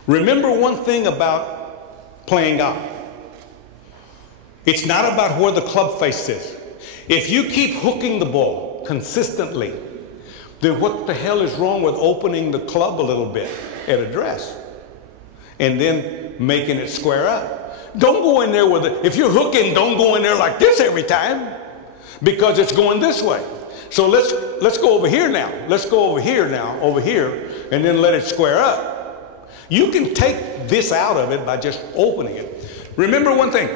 Remember one thing about playing golf. It's not about where the club face is. If you keep hooking the ball consistently, then what the hell is wrong with opening the club a little bit at address and then making it square up? Don't go in there with it. If you're hooking, don't go in there like this every time because it's going this way. So let's go over here now. Let's go over here now, over here, and then let it square up. You can take this out of it by just opening it. Remember one thing.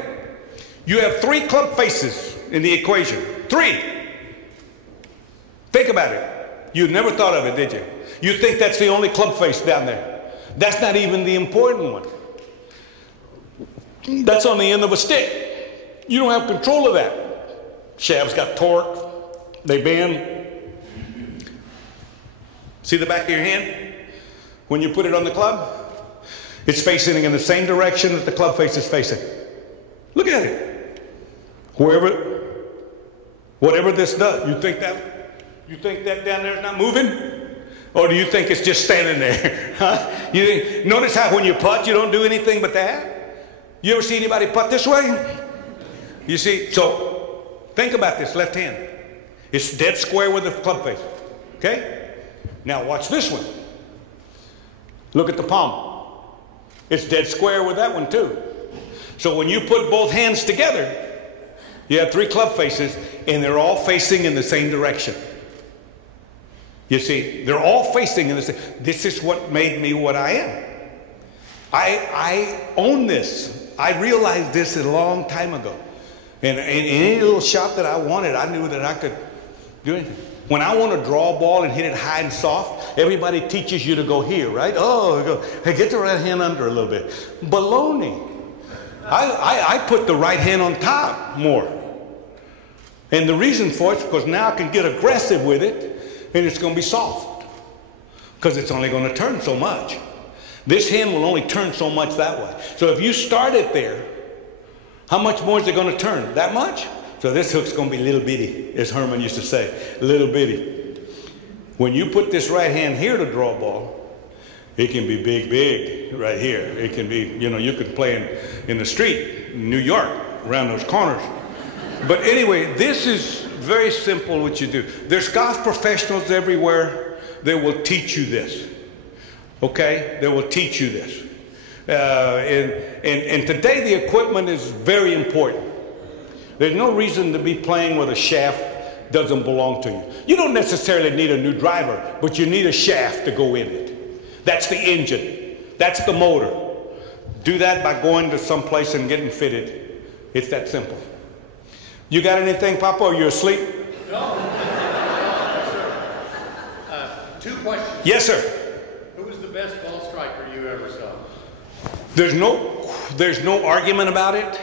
You have 3 club faces in the equation. 3. Think about it. You never thought of it, did you? You think that's the only club face down there. That's not even the important one. That's on the end of a stick. You don't have control of that. Shafts got torque. They bend. See the back of your hand? When you put it on the club, it's facing in the same direction that the club face is facing. Look at it. Whatever this does, you think that down there is not moving? Or do you think it's just standing there? Huh? Notice how when you putt, you don't do anything but that? You ever see anybody putt this way? You see, so think about this left hand. It's dead square with the club face. Okay? Now watch this one. Look at the palm. It's dead square with that one too. So when you put both hands together, you have 3 club faces, and they're all facing in the same direction. You see, they're all facing in the same. This is what made me what I am. I own this. I realized this a long time ago. And any little shot that I wanted, I knew that I could do anything. When I want to draw a ball and hit it high and soft, everybody teaches you to go here, right? Oh, go, hey, get the right hand under a little bit. Baloney. I put the right hand on top more. And the reason for it is because now I can get aggressive with it and it's going to be soft because it's only going to turn so much. This hand will only turn so much that way. So if you start it there, how much more is it going to turn? That much? So this hook's going to be little bitty, as Herman used to say, little bitty. When you put this right hand here to draw a ball, it can be big, big right here. It can be, you know, you can play in the street in New York around those corners. But anyway, this is very simple what you do. There's golf professionals everywhere that will teach you this. Okay? They will teach you this. And today the equipment is very important. There's no reason to be playing with a shaft that doesn't belong to you. You don't necessarily need a new driver, but you need a shaft to go in it. That's the engine. That's the motor. Do that by going to some place and getting fitted. It's that simple. You got anything, Papa, or you asleep? No. Two questions. Yes, sir. Who was the best ball striker you ever saw? There's no argument about it.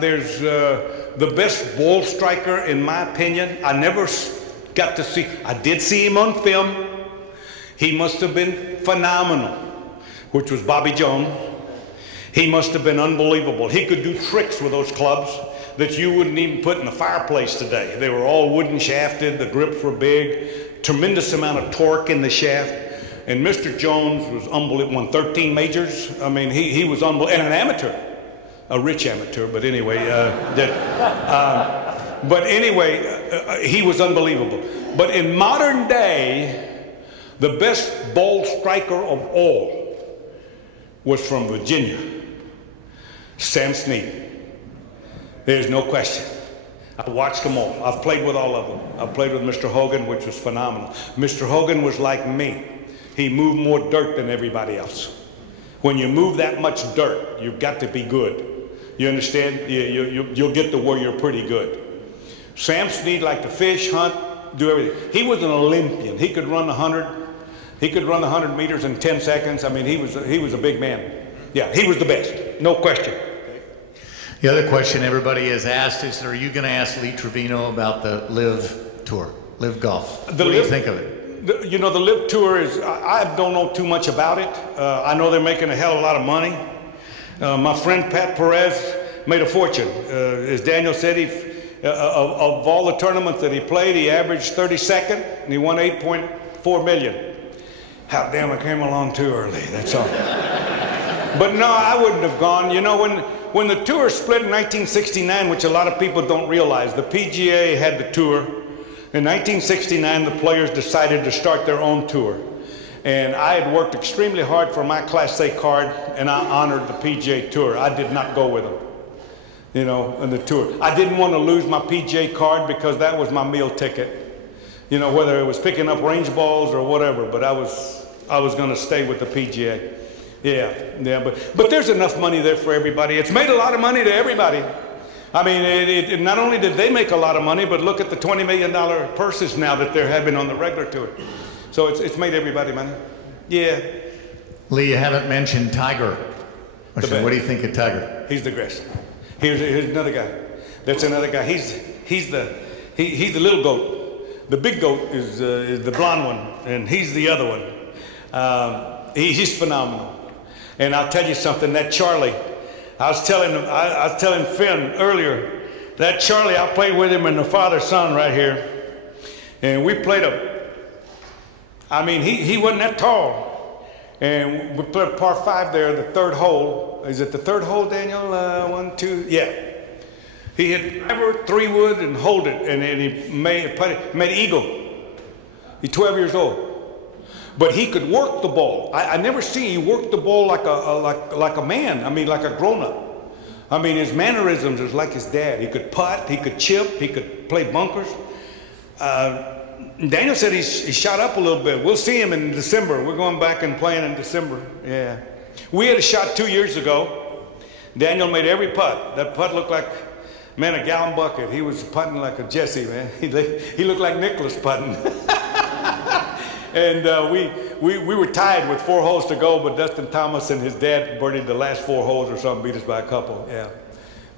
There's the best ball striker, in my opinion. I never got to see. I did see him on film. He must have been phenomenal, which was Bobby Jones. He must have been unbelievable. He could do tricks with those clubs. that you wouldn't even put in the fireplace today. They were all wooden shafted, the grips were big, tremendous amount of torque in the shaft. And Mr. Jones was unbelievable, won 13 majors. I mean, he was unbelievable, and an amateur, a rich amateur, but anyway, he was unbelievable. But in modern day, the best ball striker of all was from Virginia, Sam Snead. There's no question. I watched them all. I've played with all of them. I've played with Mr. Hogan, which was phenomenal. Mr. Hogan was like me. He moved more dirt than everybody else. When you move that much dirt, you've got to be good. You understand? You'll get to where you're pretty good. Sam Snead liked to fish, hunt, do everything. He was an Olympian. He could run 100. He could run 100 meters in 10 seconds. I mean, he was a big man. Yeah, he was the best, no question. The other question everybody has asked is, are you going to ask Lee Trevino about the LIV Tour, LIV Golf? What do you think of it? You know, the LIV Tour is, I don't know too much about it. I know they're making a hell of a lot of money. My friend Pat Perez made a fortune. As Daniel said, of all the tournaments that he played, he averaged 32nd, and he won $8.4 million. How damn, I came along too early, that's all. But no, I wouldn't have gone. You know, when the tour split in 1969, which a lot of people don't realize, the PGA had the tour. In 1969, the players decided to start their own tour. And I had worked extremely hard for my Class A card, and I honored the PGA Tour. I did not go with them, you know, in the tour. I didn't want to lose my PGA card because that was my meal ticket. You know, whether it was picking up range balls or whatever, but I was going to stay with the PGA. Yeah, but there's enough money there for everybody. It's made a lot of money to everybody. I mean, not only did they make a lot of money, but look at the $20 million purses now that they're having on the regular tour. So it's made everybody money. Yeah. Lee, you haven't mentioned Tiger. What do you think of Tiger? He's the best. Here's another guy. That's another guy. He's the little goat. The big goat is the blonde one, and he's the other one. He's phenomenal. And I'll tell you something. That Charlie, I was telling Finn earlier. That Charlie, I played with him and the father-son right here, and we played I mean, he wasn't that tall. And we played a par 5 there, the third hole. Is it the third hole, Daniel? 1, 2, yeah. He hit driver, 3-wood, and hold it, and he made eagle. He's 12 years old. But he could work the ball. I never seen he worked the ball like a man. I mean, like a grown-up. I mean, his mannerisms is like his dad. He could putt, he could chip, he could play bunkers. Daniel said he shot up a little bit. We'll see him in December. We're going back and playing in December. Yeah. We had a shot 2 years ago. Daniel made every putt. That putt looked like, man, a gallon bucket. He was putting like a Jesse, man. He looked like Nicklaus putting. And we were tied with 4 holes to go, but Dustin Thomas and his dad birdied the last 4 holes or something, beat us by a couple. Yeah.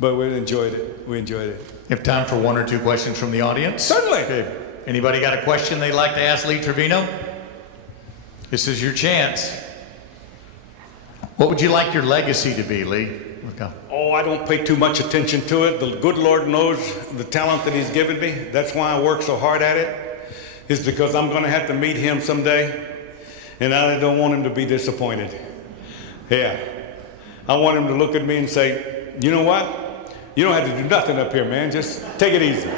But we enjoyed it. We enjoyed it. You have time for 1 or 2 questions from the audience? Certainly. Okay. Anybody got a question they'd like to ask Lee Trevino? This is your chance. What would you like your legacy to be, Lee? Okay. Oh, I don't pay too much attention to it. The good Lord knows the talent that he's given me. That's why I work so hard at it, is because I'm going to have to meet him someday, and I don't want him to be disappointed. Yeah. I want him to look at me and say, you know what? You don't have to do nothing up here, man. Just take it easy.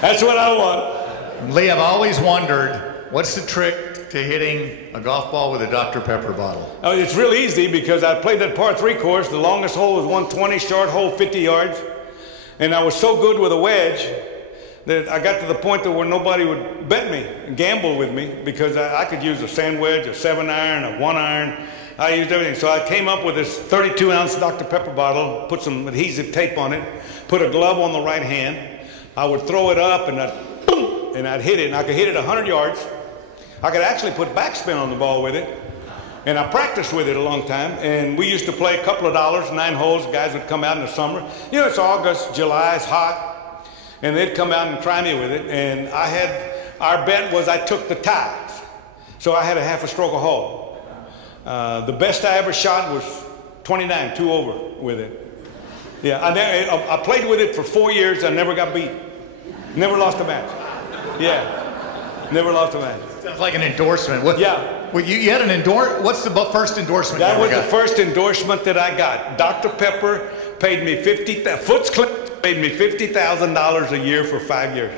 That's what I want. Lee, I've always wondered, what's the trick to hitting a golf ball with a Dr. Pepper bottle? Oh, it's real easy because I played that par 3 course. The longest hole was 120, short hole 50 yards. And I was so good with a wedge that I got to the point where nobody would bet me and gamble with me because I could use a sand wedge, a 7-iron, a 1-iron. I used everything. So I came up with this 32-ounce Dr. Pepper bottle, put some adhesive tape on it, put a glove on the right hand. I would throw it up and I'd hit it, and I could hit it 100 yards. I could actually put backspin on the ball with it. And I practiced with it a long time. And we used to play a couple of dollars, 9 holes. Guys would come out in the summer. You know, it's August, July, it's hot. And they'd come out and try me with it. And our bet was I took the ties. So I had a half a stroke a hole. The best I ever shot was 29, 2 over. with it. Yeah, I played with it for 4 years. I never got beat. Never lost a match. Yeah, never lost a match. Sounds like an endorsement. What, yeah. Well, you had an endorsement. What's the first endorsement That you was got? the first endorsement that I got. Dr. Pepper paid me Foots Clip paid me $50,000 a year for 5 years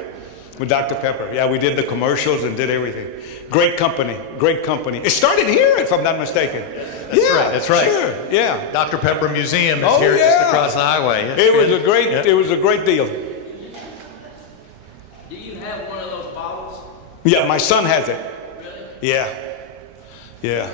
with Dr. Pepper. Yeah, we did the commercials and did everything. Great company, great company. It started here, if I'm not mistaken. That's right. That's right. Sure. Yeah. Dr. Pepper Museum is here just across the highway. It was a great deal. Do you have one of those bottles? Yeah, my son has it. Really? Yeah. Yeah.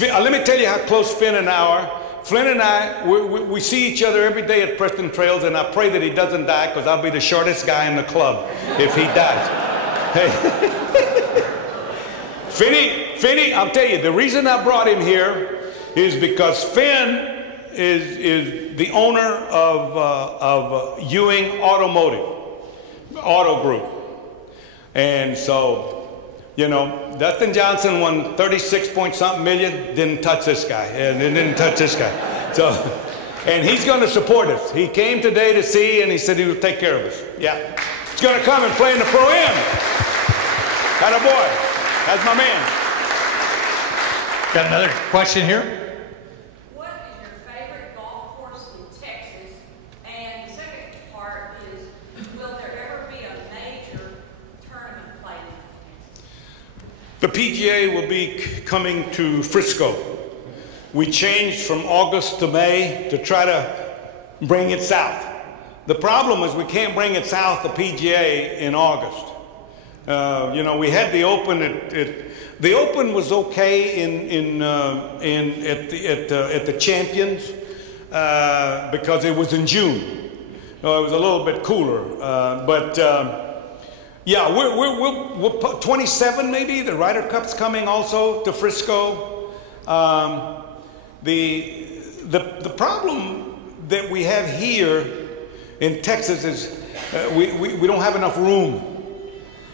Let me tell you how close Finn and I are. Flynn and I, we see each other every day at Preston Trails, and I pray that he doesn't die, because I'll be the shortest guy in the club if he dies. Hey. Finny, I'll tell you, the reason I brought him here is because Finn is the owner of Ewing Auto Group. And so, you know, Dustin Johnson won 36-point-something million, didn't touch this guy, and it didn't touch this guy. So, and he's going to support us. He came today to see, and he said he would take care of us. Yeah. He's going to come and play in the Pro-Am. Attaboy. That's my man. Got another question here? What is your favorite golf course in Texas? And the second part is, will there ever be a major tournament played in Texas? The PGA will be coming to Frisco. We changed from August to May to try to bring it south. The problem is we can't bring it south, the PGA, in August. You know, we had the Open. The Open was okay at the Champions because it was in June. It was a little bit cooler, yeah, we'll put 27 maybe. The Ryder Cup's coming also to Frisco. The problem that we have here in Texas is we don't have enough room.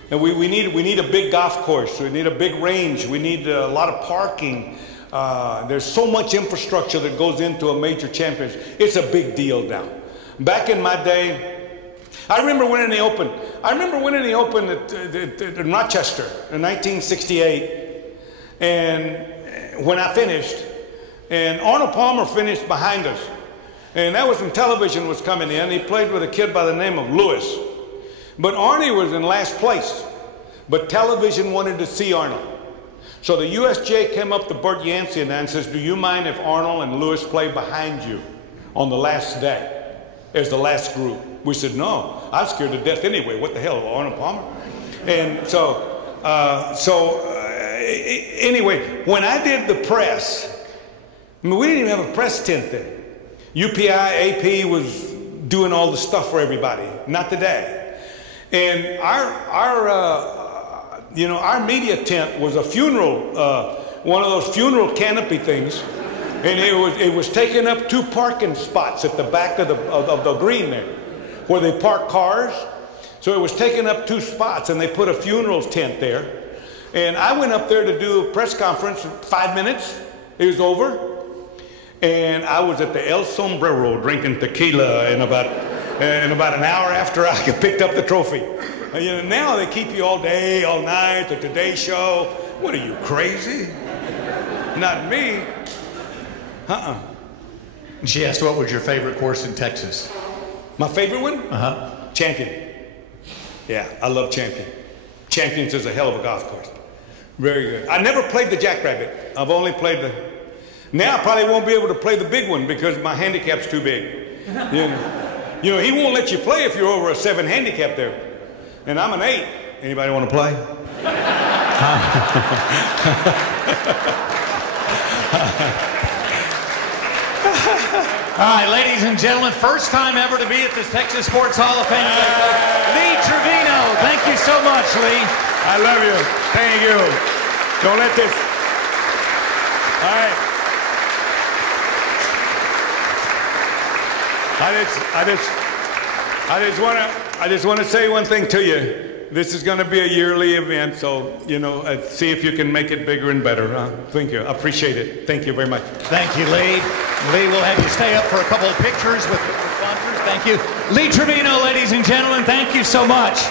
And we need a big golf course. We need a big range. We need a lot of parking. There's so much infrastructure that goes into a major championship. It's a big deal now. Back in my day, I remember winning the Open. I remember winning the Open in Rochester in 1968. And when I finished, and Arnold Palmer finished behind us. And that was when television was coming in. He played with a kid by the name of Lewis. But Arnie was in last place, but television wanted to see Arnold. So the USJ came up to Bert Yancey and says, do you mind if Arnold and Lewis play behind you on the last day as the last group? We said, no, I'm scared to death anyway. What the hell, Arnold Palmer? And so, anyway, when I did the press, I mean, we didn't even have a press tent then. UPI, AP was doing all the stuff for everybody, not today. And our media tent was a funeral, one of those funeral canopy things, and it was taking up 2 parking spots at the back of the green there, where they park cars. So it was taking up 2 spots, and they put a funeral tent there. And I went up there to do a press conference. 5 minutes, it was over, and I was at the El Sombrero drinking tequila in about an hour after I picked up the trophy. And, you know, now they keep you all day, all night, the Today Show. What are you, crazy? Not me. She asked what was your favorite course in Texas? My favorite one? Uh-huh. Champion. Yeah, I love Champion. Champions is a hell of a golf course. Very good. I never played the Jackrabbit. I've only played the... Now I probably won't be able to play the big one because my handicap's too big. You know, he won't let you play if you're over a 7 handicap there. And I'm an 8. Anybody want to play? All right, ladies and gentlemen, first time ever to be at the Texas Sports Hall of Fame. Lee Trevino, thank you so much, Lee. I love you. Thank you. Don't let this... All right. I just want to say one thing to you. This is going to be a yearly event, so, you know, see if you can make it bigger and better. Thank you. I appreciate it. Thank you very much. Thank you, Lee. Lee, we'll have you stay up for a couple of pictures with the sponsors. Thank you. Lee Trevino, ladies and gentlemen, thank you so much.